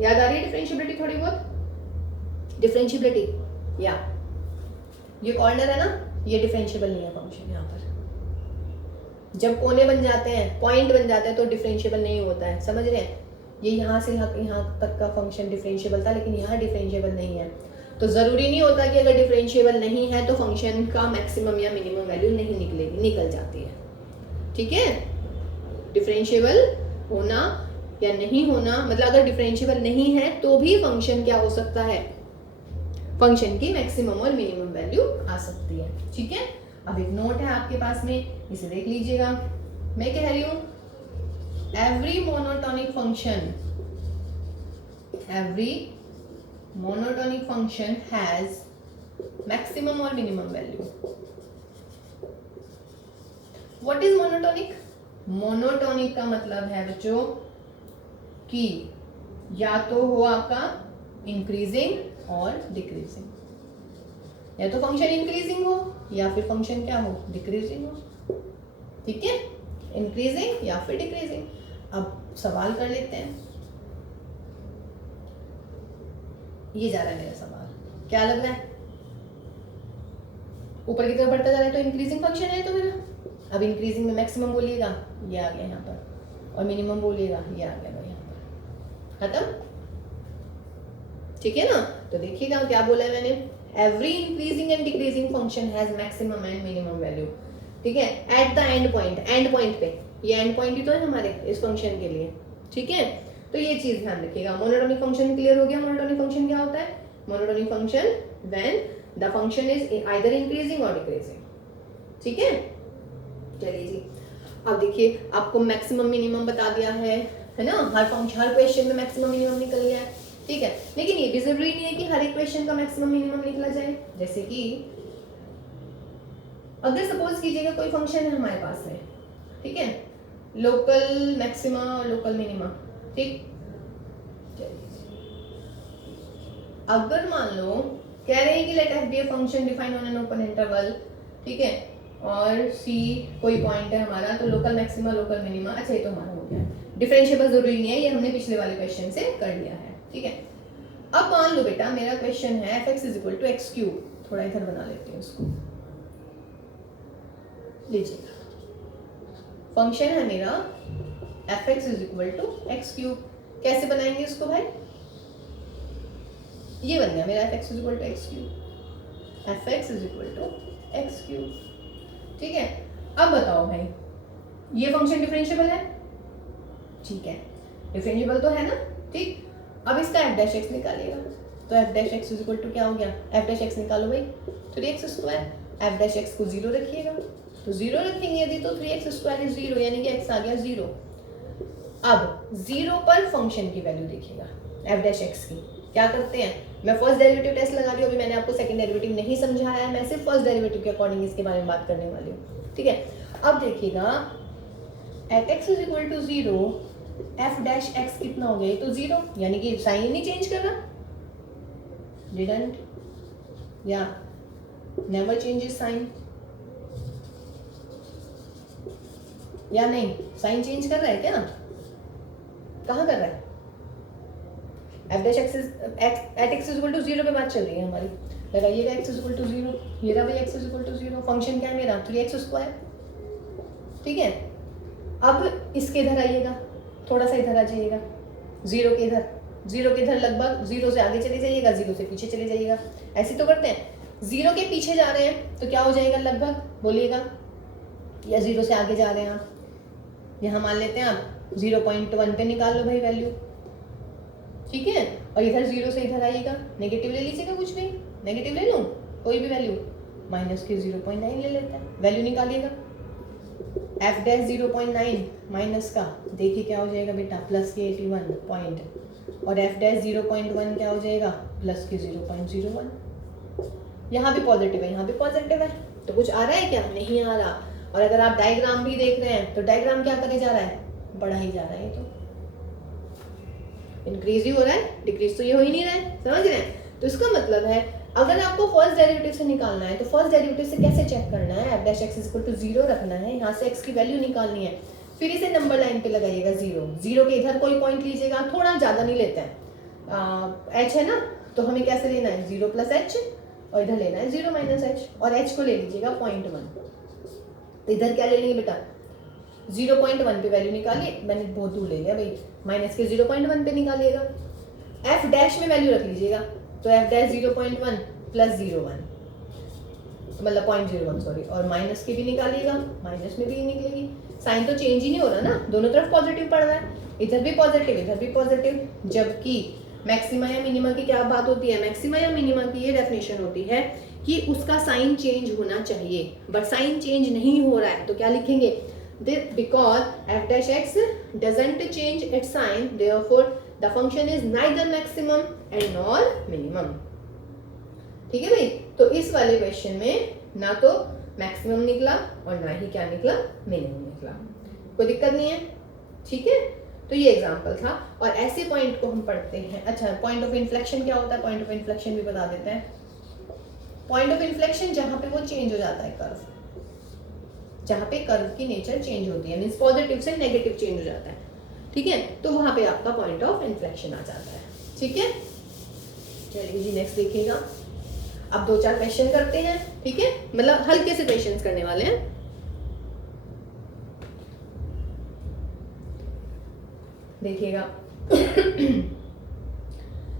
याद आ रही है डिफरेंशिएबिलिटी थोड़ी बहुत, डिफरेंशिएबिलिटी या ये कॉर्नर है ना, ये डिफरेंशिएबल नहीं है फंक्शन, यहाँ पर जब कोने बन जाते हैं पॉइंट बन जाते हैं तो डिफरेंशिएबल नहीं होता है, समझ रहे हैं। ये यहाँ से यहाँ तक का फंक्शन डिफरेंशिएबल था लेकिन यहाँ डिफरेंशिएबल नहीं है, तो ज़रूरी नहीं होता कि अगर डिफरेंशिएबल नहीं है तो फंक्शन का मैक्सिमम या मिनिमम वैल्यू नहीं निकलेगी, निकल जाती है, ठीक है। डिफरेंशिएबल होना या नहीं होना मतलब अगर डिफरेंशिएबल नहीं है तो भी फंक्शन क्या हो सकता है, फंक्शन की मैक्सिमम और मिनिमम वैल्यू आ सकती है, ठीक है। अब एक नोट है आपके पास में, इसे देख लीजिएगा। मैं कह रही हूँ every monotonic function has maximum और minimum value. What is monotonic, monotonic का मतलब है बच्चों कि या तो हो आपका इंक्रीजिंग और डिक्रीजिंग, या तो फंक्शन इंक्रीजिंग हो या फिर फंक्शन क्या हो डिक्रीजिंग हो, ठीक है, इंक्रीजिंग या फिर डिक्रीजिंग। अब सवाल कर लेते हैं, ये जा रहा है मेरा सवाल, क्या लग रहा है, ऊपर की तरफ बढ़ता जा रहा है तो इंक्रीजिंग फंक्शन है तो मेरा। अब इंक्रीजिंग में मैक्सिमम बोलिएगा ये आ गया यहाँ पर, और मिनिमम बोलिएगा ये आ गया यहाँ पर, खत्म, ठीक है ना। तो देखिएगा क्या बोला है मैंने, every increasing and decreasing function has maximum and minimum value, ठीक है, एट द एंड पॉइंट पे, ये एंड पॉइंट ही तो है हमारे इस फंक्शन के लिए, ठीक है। तो ये चीज ध्यान रखिएगा। मोनोटोनिक फंक्शन क्लियर हो गया। मोनोटोनिक फंक्शन क्या होता है, monotonic function when the function is either increasing और डिक्रीजिंग, ठीक है। चलिए जी, अब देखिए आपको मैक्सिमम मिनिमम बता दिया है ना, हर फंक्शन हर क्वेश्चन में मैक्सिमम मिनिमम निकल गया है, ठीक है। लेकिन ये भी जरूरी नहीं है कि हर एक क्वेश्चन का मैक्सिमम मिनिमम निकला जाए। जैसे कि अगर सपोज कीजिएगा कोई फंक्शन है हमारे पास में, ठीक है, लोकल मैक्सिमा और लोकल मिनिमा, ठीक। अगर मान लो कह रहे हैं कि let f be a function define on an open interval, ठीक है, और सी कोई पॉइंट है हमारा, तो लोकल मैक्सिमा लोकल मिनिमा, अच्छा ये तो हमारा हो गया। डिफरेंशिएबल जरूरी नहीं है, ये हमने पिछले वाले क्वेश्चन से कर लिया है, ठीक है। अब मान लो बेटा मेरा क्वेश्चन है f x is equal to x cube, थोड़ा इधर बना लेते हैं उसको, लीजिए फंक्शन है मेरा f x is equal to x cube. कैसे बनाएंगे इसको भाई, ये बन गया मेरा f x is equal to x cube, f x is equal to x cube, ठीक है। अब बताओ भाई ये फंक्शन डिफरेंशिएबल है, ठीक है, डिफरेंशिएबल तो है ना, ठीक। अब इसका एफ डैश एक्स निकालिएगा, तो f dash x is equal to क्या हो गया, एफ डैश एक्स निकालो भाई 3x square, F dash x को 0 रखिएगा, तो 0 रखेंगे यदि तो 3x स्क्वायर इज 0, यानी कि x आ गया 0। अब 0 पर फंक्शन की वैल्यू देखिएगा एफ डैश एक्स की, क्या करते हैं, मैं फर्स्ट डेरिवेटिव टेस्ट लगा रही हूँ, अभी मैंने आपको सेकंड डेरिवेटिव नहीं समझाया है, मैं सिर्फ फर्स्ट डेरिवेटिव के अकॉर्डिंग इसके बारे में बात करने वाली हूँ, ठीक है। अब देखिएगा at x is equal to 0 f dash x कितना हो गया, तो 0, यानी कि साइन नहीं चेंज कर रहा, डिडंट या नेवर चेंजेस साइन, या नहीं साइन चेंज कर रहा है क्या, कहाँ कर रहा है? F dash x at x is equal to 0 पे बात चल रही है हमारी, लगाइएगा एक्स इज इक्वल टू 0, ये रहा भाई x is equal to 0, function क्या है मेरा 3x², ठीक है। अब इसके इधर आइएगा, थोड़ा सा इधर आ जाइएगा, 0 के इधर लगभग 0 से आगे चले जाइएगा, 0 से पीछे चले जाइएगा, ऐसे तो करते हैं। 0 के पीछे जा रहे हैं तो क्या हो जाएगा लगभग, बोलिएगा, या 0 से आगे जा रहे हैं आप, यहाँ मान लेते हैं आप 0.1 पे निकाल लो भाई वैल्यू, ठीक है। और इधर 0 से इधर आइएगा, नेगेटिव ले लीजिएगा, कुछ भी नेगेटिव ले लूँ, कोई भी वैल्यू, माइनस के 0.9 ले लेते हैं, वैल्यू निकालिएगा। एफ डैश 0.9 माइनस का देखिए क्या हो जाएगा बेटा, प्लस के 81 पॉइंट, और एफ डैश 0.1 क्या हो जाएगा, प्लस के 0.01। यहाँ भी पॉजिटिव है, यहाँ भी पॉजिटिव है, तो कुछ आ रहा है क्या, नहीं आ रहा। और अगर आप डायग्राम भी देख रहे हैं तो डायग्राम क्या करे जा रहा है, बढ़ा ही जा रहा है, तो इंक्रीज ही हो रहा है, डिक्रीज तो ये हो ही नहीं रहा है, समझ रहे हैं। तो इसका मतलब है अगर आपको फर्स्ट डेरिवेटिव से निकालना है तो फर्स्ट डेरिवेटिव से कैसे चेक करना है, f dash x is equal to 0 रखना है, यहाँ से एक्स की वैल्यू निकालनी है, फिर इसे नंबर लाइन पे लगाइएगा 0 के इधर कोई पॉइंट लीजिएगा, थोड़ा ज़्यादा नहीं लेते हैं, एच है ना, तो हमें कैसे लेना है 0 प्लस एच, और इधर लेना है 0 माइनस एच, और एच को ले लीजिएगा 0.1, इधर क्या ले लेंगे बेटा 0.1 पे वैल्यू निकालिए, मैंने बहुत दूर ले लिया भाई, माइनस के 0.1 पे निकालिएगा। एफ डैश में वैल्यू रख लीजिएगा, तो एफ डैश 0.1 प्लस 0.1 मतलब 0.01 सॉरी, और माइनस के भी निकालिएगा, माइनस में भी निकलेगी, साइन तो चेंज ही नहीं हो रहा ना, दोनों तरफ पॉजिटिव पड़ रहा है, इधर भी पॉजिटिव इधर भी पॉजिटिव। जबकि मैक्सिमा या मिनिमा की क्या बात होती है, मैक्सिमा या मिनिमा की ये डेफिनेशन होती है कि उसका साइन चेंज होना चाहिए, बट साइन चेंज नहीं हो रहा है, तो क्या लिखेंगे, because f dash x doesn't change its sign, therefore the function is neither maximum and nor minimum। ठीक है भाई, तो इस वाले क्वेश्चन में ना तो मैक्सिमम निकला और ना ही क्या निकला, मिनिमम निकला, कोई दिक्कत नहीं है, ठीक है। तो ये एग्जांपल था, और ऐसे पॉइंट को हम पढ़ते हैं। अच्छा, पॉइंट ऑफ इन्फ्लेक्शन क्या होता है, पॉइंट ऑफ इन्फ्लेक्शन भी बता देते हैं। पॉइंट ऑफ इन्फ्लेक्शन जहाँ पे वो चेंज हो जाता है कर्व, जहाँ पे कर्व की नेचर चेंज होती है, मींस पॉजिटिव से नेगेटिव चेंज हो जाता है, ठीक है, तो वहाँ पे आपका पॉइंट ऑफ इन्फ्लेक्शन आ जाता है, ठीक है। चलिए जी नेक्स्ट देखिएगा, अब 2-4 क्वेश्चन करते हैं, ठीक है, मतलब हल्के से क्वेश्चंस करने वाले हैं। देखिएगा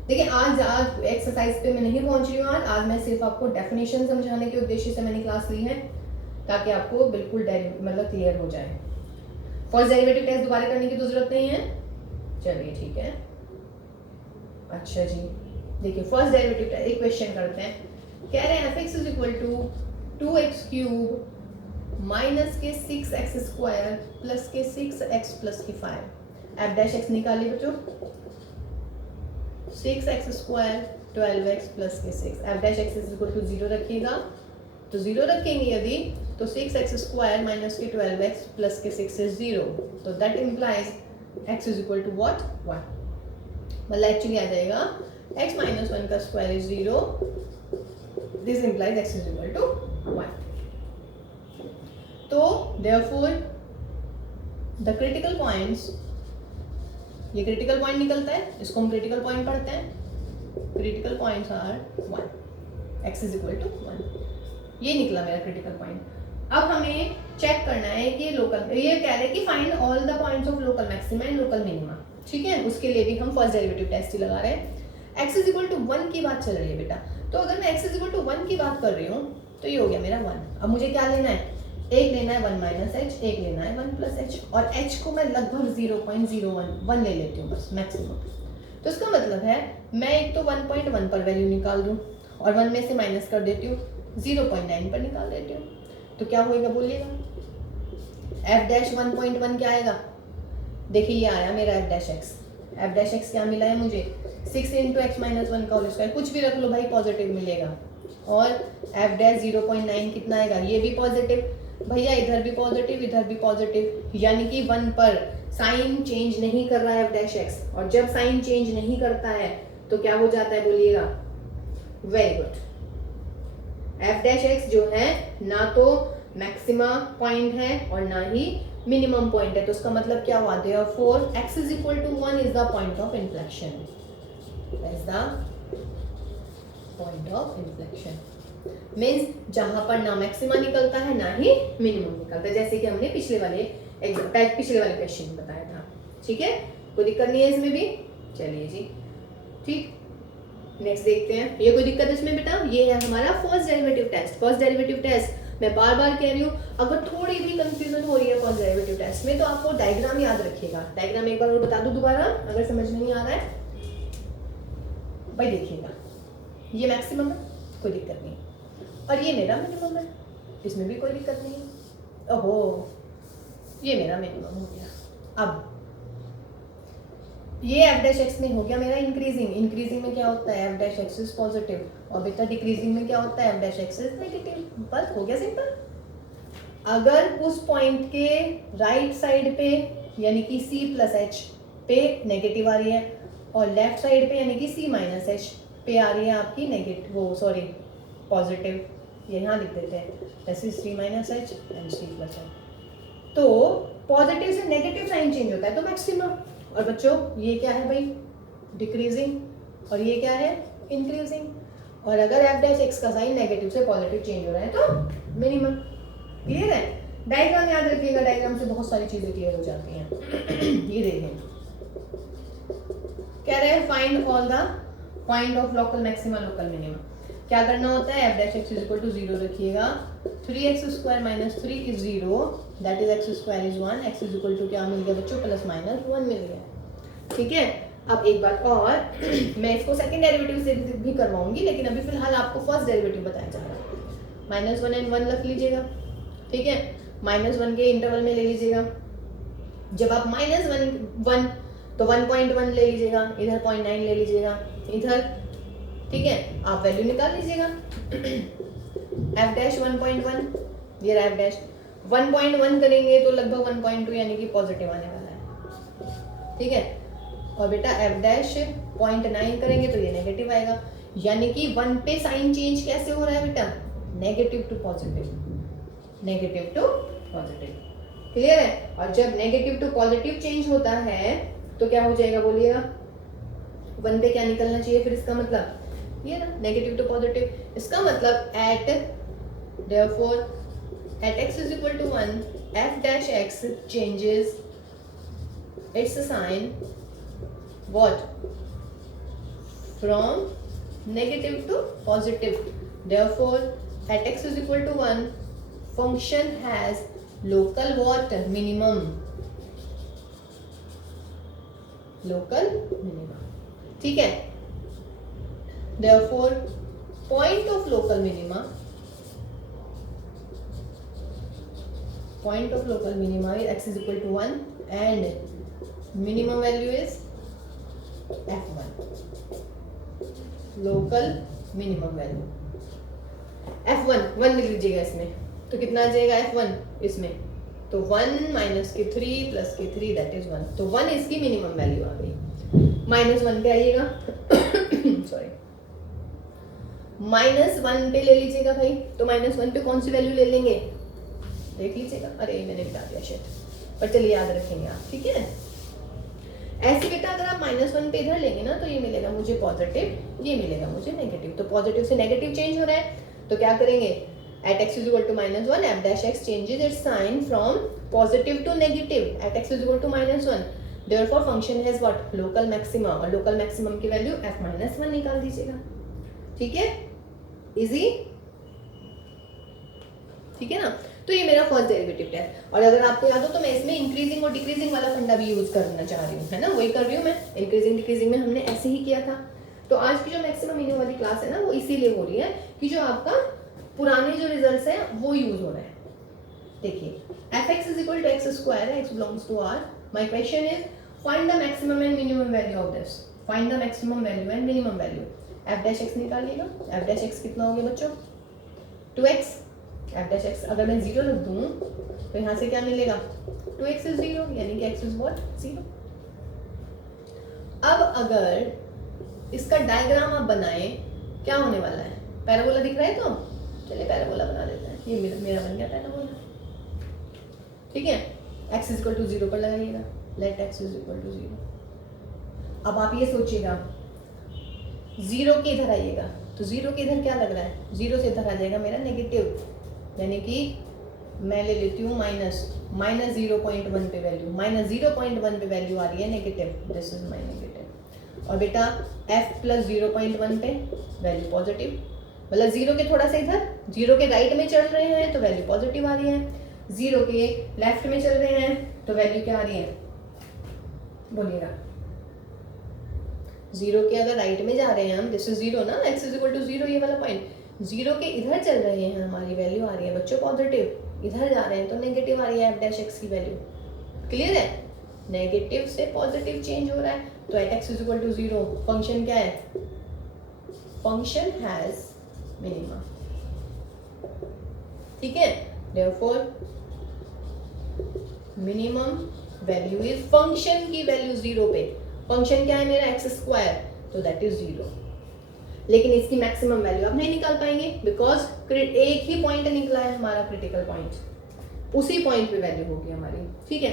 देखिए आज एक्सरसाइज पे मैं नहीं पहुंच रही हूँ, आज मैं सिर्फ आपको डेफिनेशन समझाने के उद्देश्य से मैंने क्लास ली है, ताकि आपको बिल्कुल मतलब क्लियर हो जाए। फर्स्ट डेरिवेटिव टेस्ट दोबारा करने की तो जरूरत नहीं है, चलिए ठीक है। अच्छा जी, देखिए फर्स्ट डेरिवेटिव टेस्ट एक क्वेश्चन करते हैं, कह रहे हैं f(x) is equal to 2x³ minus के 6x² प्लस के 6x प्लस के 5, एफ डैश एक्स निकालिए बच्चों, 6x² 12x प्लस के 6, f dash x is equal to 0 रखिएगा, तो 0 रखेंगे यदि तो 6x² माइनस के 12x प्लस के 6 इज 0, तो that implies x is equal to what 1, मतलब एक्चुअली आ जाएगा x माइनस 1 का square is 0, this implies x is equal to 1। तो देयरफॉर द क्रिटिकल पॉइंट्स, ये क्रिटिकल पॉइंट निकलता है, इसको हम क्रिटिकल पॉइंट पढ़ते हैं, critical points are 1, x is equal to 1, ये निकला मेरा क्रिटिकल पॉइंट। अब हमें चेक करना है कि लोकल, ये कह रहे हैं कि find all the points of local maxima and local minima, ठीक है, उसके लिए भी हम फर्स्ट डेरिवेटिव टेस्ट ही लगा रहे हैं। x इज इक्वल टू 1 की बात चल रही है बेटा, तो अगर मैं x इज इक्वल टू 1 की बात कर रही हूँ तो ये हो गया मेरा 1। अब मुझे क्या लेना है, एक लेना है 1 माइनस एच, एक लेना है 1 प्लस एच, और h को मैं लगभग 0.01 ले लेती हूँ बस मैक्सिमम। तो इसका मतलब है मैं एक तो 1.1 पर वैल्यू निकाल दूँ और 1 में से माइनस कर देती हूँ, 0.9 पर निकाल देती हूँ, तो क्या होएगा बोलिएगा, एफ डैश 1.1 क्या आएगा, देखिए ये आया मेरा F dash x, F dash x क्या मिला है मुझे 6 इंटू एक्स माइनस 1 का होल स्क्वायर, कुछ भी रख लो भाई पॉजिटिव मिलेगा, और एफ डैश 0.9 कितना आएगा, ये भी पॉजिटिव भैया, इधर भी पॉजिटिव इधर भी पॉजिटिव, यानी कि 1 पर साइन चेंज नहीं कर रहा है एफ डैश एक्स, और जब साइन चेंज नहीं करता है तो क्या हो जाता है बोलिएगा, very good, F dash x जो है ना तो मैक्सिमा पॉइंट है और ना ही मिनिमम पॉइंट है, तो उसका मतलब क्या हुआ, therefore x is equal to 1 is the point of inflection, is the point of inflection. Means जहां पर ना मैक्सिमा निकलता है ना ही मिनिमम निकलता है, जैसे कि हमने पिछले वाले क्वेश्चन में बताया था। ठीक है, कोई दिक्कत नहीं है इसमें भी। चलिए जी, ठीक, नेक्स्ट देखते हैं। ये कोई दिक्कत इसमें बेटा? ये है हमारा first derivative test. First derivative test मैं बार बार कह रही हूँ, अगर थोड़ी भी कंफ्यूजन हो रही है फर्स्ट डेरिवेटिव टेस्ट में तो आपको डायग्राम याद रखिएगा। डायग्राम एक बार और बता दूं दोबारा अगर समझ नहीं आ रहा है भाई। देखिएगा, ये मैक्सिमम है, कोई दिक्कत नहीं, और ये मेरा मिनिमम है, इसमें भी कोई दिक्कत नहीं है। ओहो, ये मेरा मिनिमम हो गया। अब ये एफ डैश एक्स में हो गया मेरा इंक्रीजिंग। इंक्रीजिंग में क्या होता है, f dash x is positive, और बेटा डिक्रीजिंग में क्या होता है, f dash x is negative. बस हो गया सिंपल। अगर उस पॉइंट के राइट साइड पे यानी कि सी प्लस एच पे नेगेटिव आ रही है और लेफ्ट साइड पे यानी कि सी माइनस एच पे आ रही है आपकी नेगेटिव, वो सॉरी पॉजिटिव, ये यहाँ लिख देते हैं, this is c minus h and c plus h. तो पॉजिटिव से नेगेटिव साइन चेंज होता है तो मैक्सिमम। और बच्चों ये क्या है भाई, डिक्रीजिंग, और ये क्या है, इंक्रीजिंग। और अगर एफ डैश एक्स का साइन नेगेटिव से पॉजिटिव चेंज हो रहा है तो मिनिमम। क्लियर है? डायग्राम याद रखिएगा, डायग्राम से बहुत सारी चीजें क्लियर हो जाती हैं। ये देखें, कह रहे हैं find all the point of local maxima local minima. क्या करना होता है, f dash x is equal to 0 रखिएगा, 3x² minus 3 is 0, that is x² is 1, x is equal to क्या मिल गया बच्चों, प्लस माइनस 1 मिल गया। ठीक है, अब एक बात और मैं इसको सेकंड डेरिवेटिव से भी करवाऊंगी, लेकिन अभी फिलहाल आपको फर्स्ट डेरिवेटिव बताया जा रहा है। -1 एंड 1 रख लीजिएगा। ठीक है, -1 के इंटरवल में ले लीजिएगा। जब आप -1 तो 1.1 ले लीजिएगा, इधर 0.9 ले लीजिएगा, इधर। ठीक है, आप वैल्यू निकाल लीजिएगा। एफ डैश 1.1, ये रहा एफ डैश 1.1 करेंगे तो लगभग 1.2 यानी कि पॉजिटिव आने वाला है। ठीक है, और बेटा एफ डैश 0.9 करेंगे तो ये नेगेटिव आएगा, यानी कि 1 पे साइन चेंज कैसे हो रहा है बेटा, negative to positive, negative to positive. Clear है? और जब नेगेटिव टू पॉजिटिव चेंज होता है तो क्या हो जाएगा बोलिएगा, 1 पे क्या निकलना चाहिए फिर, इसका मतलब ये ना नेगेटिव टू पॉजिटिव। इसका मतलब at therefore at x is equal to 1 f dash x changes its sign what, from negative to positive. Therefore at x is equal to 1 function has local what, minimum, local minimum. ठीक है, therefore point of local minima is x is equal to 1 and minimum value is f1, local minimum value f1 1 लिख लीजिएगा इसमें, तो कितना आ जाएगा f1 इसमें, तो 1 माइनस के 3 प्लस के 3 दैट इज 1, तो 1 इसकी मिनिमम वैल्यू आ गई। -1 पे आइएगा, सॉरी -1 पे ले लीजिएगा भाई, तो -1 पे कौन सी वैल्यू ले लेंगे देख लीजिएगा। अरे मैंने बता दिया शेट, पर चलिए याद रखेंगे आप। ठीक है, ऐसे बेटा अगर आप -1 पे इधर लेंगे ना तो ये मिलेगा मुझे पॉजिटिव, ये मिलेगा मुझे नेगेटिव, तो पॉजिटिव से नेगेटिव चेंज हो रहा है तो क्या करेंगे, at x is equal to -1 f dash x changes its sign from positive to negative at x is equal to -1, therefore function has what, local maxima, और लोकल मैक्सिमम की value f-1 निकाल दीजिएगा। ठीक है, इजी। ठीक है ना, तो ये मेरा फर्स्ट डेरिवेटिव है। और अगर आपको याद हो तो मैं इसमें इंक्रीजिंग और डिक्रीजिंग वाला फंडा भी यूज करना चाह रही हूँ, है ना, वही कर रही हूँ मैं। इंक्रीजिंग डिक्रीजिंग में हमने ऐसे ही किया था। तो आज की जो मैक्सिमम मिनिमम वाली क्लास है ना वो इसीलिए हो रही है कि जो आपका पुराने जो रिजल्ट्स हैं वो यूज हो रहे हैं। देखिए f(x) is equal to x², x belongs to R. My question is find the maximum and minimum value of this. Find the maximum value and minimum value. f dash x निकालिएगा। f dash x कितना हो गया बच्चों, 2x। f dash x अगर मैं 0 रख दूँ तो यहाँ से क्या मिलेगा, 2x is 0, यानी कि x is what, 0। अब अगर इसका डायग्राम आप बनाएं क्या होने वाला है, पैराबोला दिख रहा है तो चलिए पैराबोला बना देते हैं, ये मेरा बन गया पैराबोला। ठीक है, x इज इक्वल टू 0 पर लगाइएगा, let x is equal to 0। अब आप ये सोचिएगा 0 के इधर आइएगा, तो 0 के इधर क्या लग रहा है, 0 से इधर आ जाएगा मेरा नेगेटिव, यानी कि मैं ले लेती हूँ माइनस 0.1 पे वैल्यू, माइनस 0.1 पे वैल्यू आ रही है negative, this is my negative. और बेटा f प्लस 0.1 पे वैल्यू पॉजिटिव, मतलब 0 के थोड़ा सा इधर, 0 के राइट में चल रहे हैं तो वैल्यू पॉजिटिव आ रही है, 0 के लेफ्ट में चल रहे हैं तो वैल्यू क्या आ रही है, बोलिएगा। 0 के अगर राइट में जा रहे हैं हम, दिस इज 0 ना, x इज इक्वल टू 0 ये वाला पॉइंट, 0 के इधर चल रहे हैं हमारी वैल्यू आ रही है बच्चों पॉजिटिव, इधर जा रहे हैं तो नेगेटिव आ रही है f डैश x की वैल्यू। क्लियर है, नेगेटिव से पॉजिटिव चेंज हो रहा है, तो at x is equal to 0 function क्या है, फंक्शन हैज मिनिमम। ठीक है, therefore minimum value is, function की वैल्यू 0 पे, फंक्शन क्या है मेरा x स्क्वायर, तो दैट इज 0। लेकिन इसकी मैक्सिमम वैल्यू आप नहीं निकाल पाएंगे, बिकॉज एक ही पॉइंट निकला है हमारा क्रिटिकल पॉइंट, उसी पॉइंट पे वैल्यू होगी हमारी। ठीक है,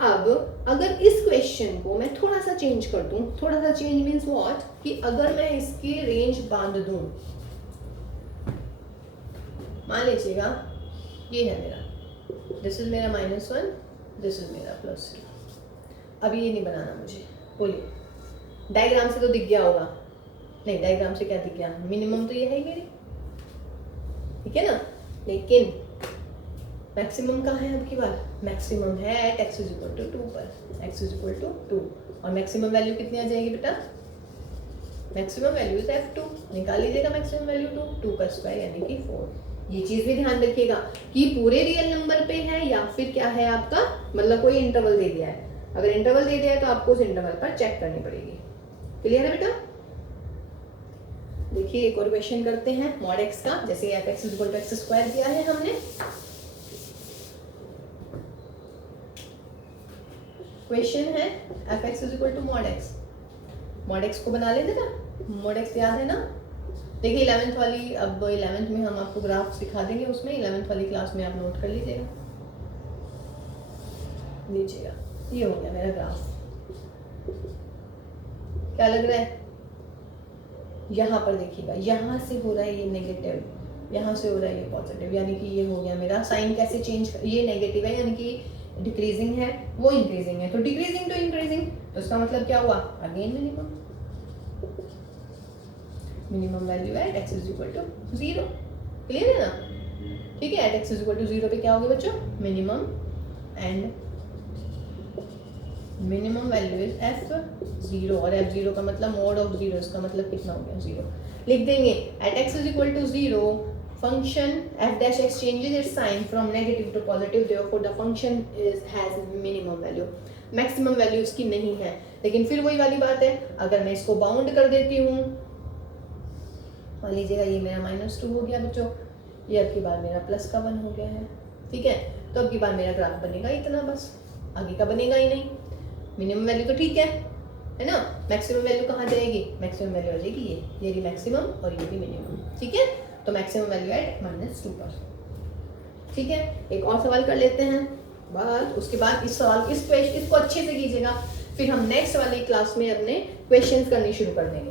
अब अगर इस क्वेश्चन को मैं थोड़ा सा चेंज कर दूं, थोड़ा सा चेंज मीन्स व्हाट, कि अगर मैं इसकी रेंज बांध दूं, मान लीजिएगा ये है मेरा, दिस इज मेरा -1, दिस इज मेरा +2। अब ये नहीं बनाना मुझे, बोलिए, डायग्राम से तो दिख गया होगा, नहीं डायग्राम से क्या दिख गया, मिनिमम तो ये है ही मेरी, ठीक है ना, लेकिन मैक्सिमम कहाँ है अब की बार, मैक्सिमम है at x is equal to 2 पर, x इज इक्वल टू 2, और मैक्सिमम वैल्यू कितनी आ जाएगी बेटा, मैक्सिमम वैल्यू इज f2, निकाल लीजिएगा मैक्सिमम वैल्यू 2 का स्क्वायर यानी कि 4। ये चीज भी ध्यान रखिएगा कि पूरे रियल नंबर पे है या फिर क्या है आपका, मतलब कोई इंटरवल दे दिया है, अगर इंटरवल दे दिया है तो आपको उस इंटरवल पर चेक करनी पड़ेगी। क्लियर है बेटा, देखिए एक और क्वेश्चन करते हैं मॉड x का, जैसे f x is equal to x square किया है हमने, क्वेश्चन है f x is equal to mod x, mod x को बना लेते ना, मॉड x याद है ना, देखिए 11th वाली, अब 11th में हम आपको ग्राफ सिखा देंगे, उसमें 11th वाली क्लास में आप नोट कर लीजिएगा, लीजिएगा ये हो गया मेरा ग्राफ, क्या लग रहा है, यहाँ पर देखिएगा, यहाँ से हो रहा है ये नेगेटिव, यहाँ से हो रहा है ये पॉजिटिव, यानी कि ये हो गया मेरा साइन कैसे चेंज, ये नेगेटिव है यानी कि डिक्रीजिंग है, वो इंक्रीजिंग है, तो डिक्रीजिंग टू इंक्रीजिंग, तो इसका मतलब क्या हुआ, अगेन मिनिमम, मिनिमम वैल्यू है at x is equal to 0। Clear है ना, ठीक है, at x is equal to 0 पे क्या हो गया बच्चों, minimum, and minimum value is f0, और f0 का मतलब मोड ऑफ 0, इसका मतलब कितना हो गया 0, लिख देंगे at x is equal to 0 function f dash x changes its sign from negative to positive, therefore the function has minimum value, maximum value इसकी नहीं है। लेकिन फिर वही वाली बात है, अगर मैं इसको बाउंड कर देती हूँ, मान लीजिएगा ये मेरा -2 हो गया बच्चों, ये अब की बार मेरा +1 हो गया है, ठीक है, तो अब की बार मेरा ग्राफ बनेगा इतना बस, आगे का बनेगा ही नहीं। मिनिमम वैल्यू तो ठीक है ना, मैक्सिमम वैल्यू कहाँ जाएगी, मैक्सिमम वैल्यू आ जाएगी ये भी मैक्सिमम और ये भी मिनिमम, ठीक है, तो मैक्सिमम वैल्यू एट -2 पर। ठीक है, एक और सवाल कर लेते हैं बस, उसके बाद इस सवाल इसको अच्छे से कीजिएगा, फिर हम नेक्स्ट वाली क्लास में अपने क्वेश्चंस करनी शुरू कर देंगे।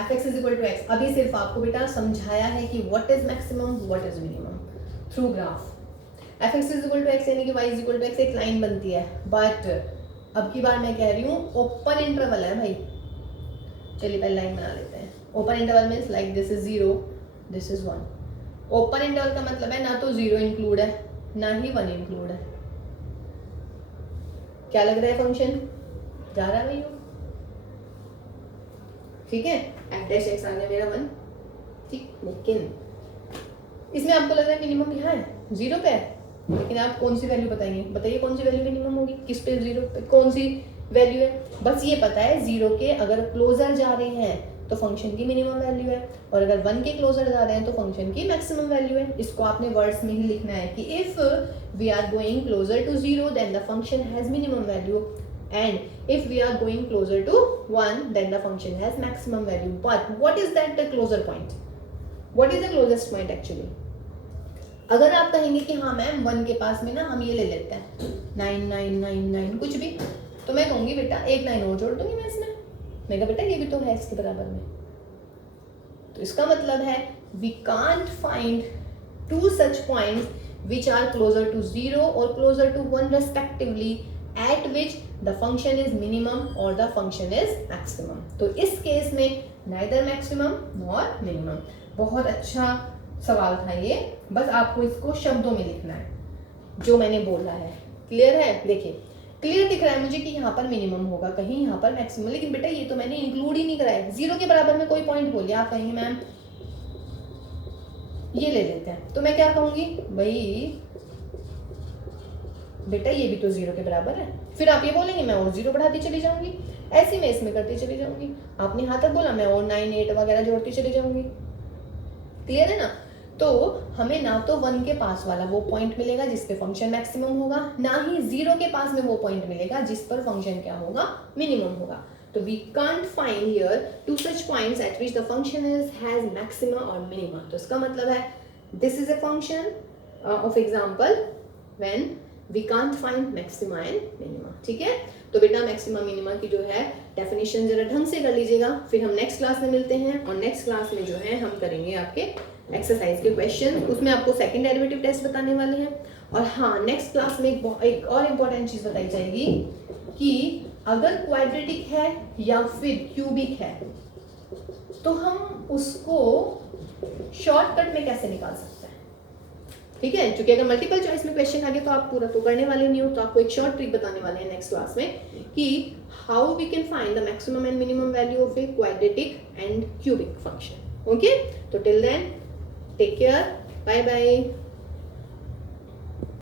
F x is equal to x, अभी सिर्फ आपको बेटा समझाया है कि what is maximum what is minimum through graph. F x is equal to x यानी कि y is equal to x एक लाइन बनती है, बट अब की बार मैं कह रही हूँ ओपन इंटरवल है भाई, चलिए पहले लाइन बना लेते हैं। Open interval means like this is 0, this is 1। Open interval का मतलब है ना तो 0 इंक्लूड है ना ही 1 इंक्लूड है। क्या लग रहा है, फंक्शन जा रहा है भाई, ठीक है, एफ डैश एक्स आ गया मेरा 1, ठीक, लेकिन इसमें आपको लग रहा है मिनिमम यहाँ है 0 पे है, लेकिन आप कौन सी वैल्यू बताइए, बताइए कौन सी वैल्यू मिनिमम होगी, किस पे 0 पे कौन सी वैल्यू है। बस ये पता है 0 के अगर क्लोजर जा रहे हैं तो फंक्शन की मिनिमम वैल्यू है, और अगर 1 के क्लोजर जा रहे हैं तो फंक्शन की मैक्सिमम वैल्यू है। इसको आपने वर्ड्स में ही लिखना है कि if we are going closer to 0 then the function has minimum value, and if we are going closer to 1 then the function has maximum value, but what is that the closer point, what is the closest point actually? अगर आप कहेंगे कि हाँ ma'am 1 के पास में ना हम ये ले लेते हैं 9999 कुछ भी, तो मैं कहूँगी बेटा एक 9 और जोड़ दूंगी मैं इसमें, मैं कहा बेटा ये भी तो है इसके बराबर में। तो इसका मतलब है we can't find two such points which are closer to 0 or closer to 1 respectively at which the function is minimum or the function is maximum. तो इस केस में neither maximum nor minimum। बहुत अच्छा सवाल था ये, बस आपको इसको शब्दों में लिखना है जो मैंने बोला है। क्लियर है? देखिए क्लियर दिख रहा है मुझे कि यहाँ पर मिनिमम होगा, कहीं यहाँ पर मैक्सिमम, लेकिन बेटा ये तो मैंने इंक्लूड ही नहीं करा है। 0 के बराबर में कोई पॉइंट बोलिए, आप कहेंगे मैम ये ले लेते हैं, तो मैं क्या कहूंगी भाई बेटा ये भी तो 0 के बराबर है। फिर आप ये बोलेंगे मैं और 0 बढ़ाती चली जाऊंगी, ऐसे मैं इसमें करती चली जाऊंगी। आपने यहाँ तक बोला मैं और 9 8 वगैरह जोड़ती चली जाऊंगी। क्लियर है ना? तो हमें ना तो 1 के पास वाला वो पॉइंट मिलेगा जिस पे फंक्शन मैक्सिमम होगा, ना ही 0 के पास में वो पॉइंट मिलेगा जिस पर फंक्शन क्या होगा, मिनिमम होगा। तो we can't find here two such points at which the function has maxima or minima। तो इसका मतलब है this is a function of example when we can't find maxima and minima। ठीक है? तो बेटा मैक्सिमा मिनिमा की जो है डेफिनेशन जरा ढंग से कर लीजिएगा, फिर हम नेक्स्ट क्लास में मिलते हैं। और नेक्स्ट क्लास में जो है हम करेंगे आपके एक्सरसाइज के क्वेश्चन, उसमें आपको सेकंड डेरिवेटिव टेस्ट बताने वाले हैं। और हाँ नेक्स्ट क्लास में एक और इम्पोर्टेंट चीज़ बताई जाएगी कि अगर क्वाड्रेटिक है या फिर क्यूबिक है तो हम उसको शॉर्टकट में कैसे निकाल सकते हैं। ठीक है? क्योंकि अगर मल्टीपल चॉइस में क्वेश्चन आ गया तो आप पूरा तो करने वाले नहीं हो, तो आपको एक शॉर्ट ट्रिक बताने वाले हैं नेक्स्ट क्लास में कि how we can find the maximum and minimum value of a quadratic and cubic function. Okay, तो till then take care, bye bye.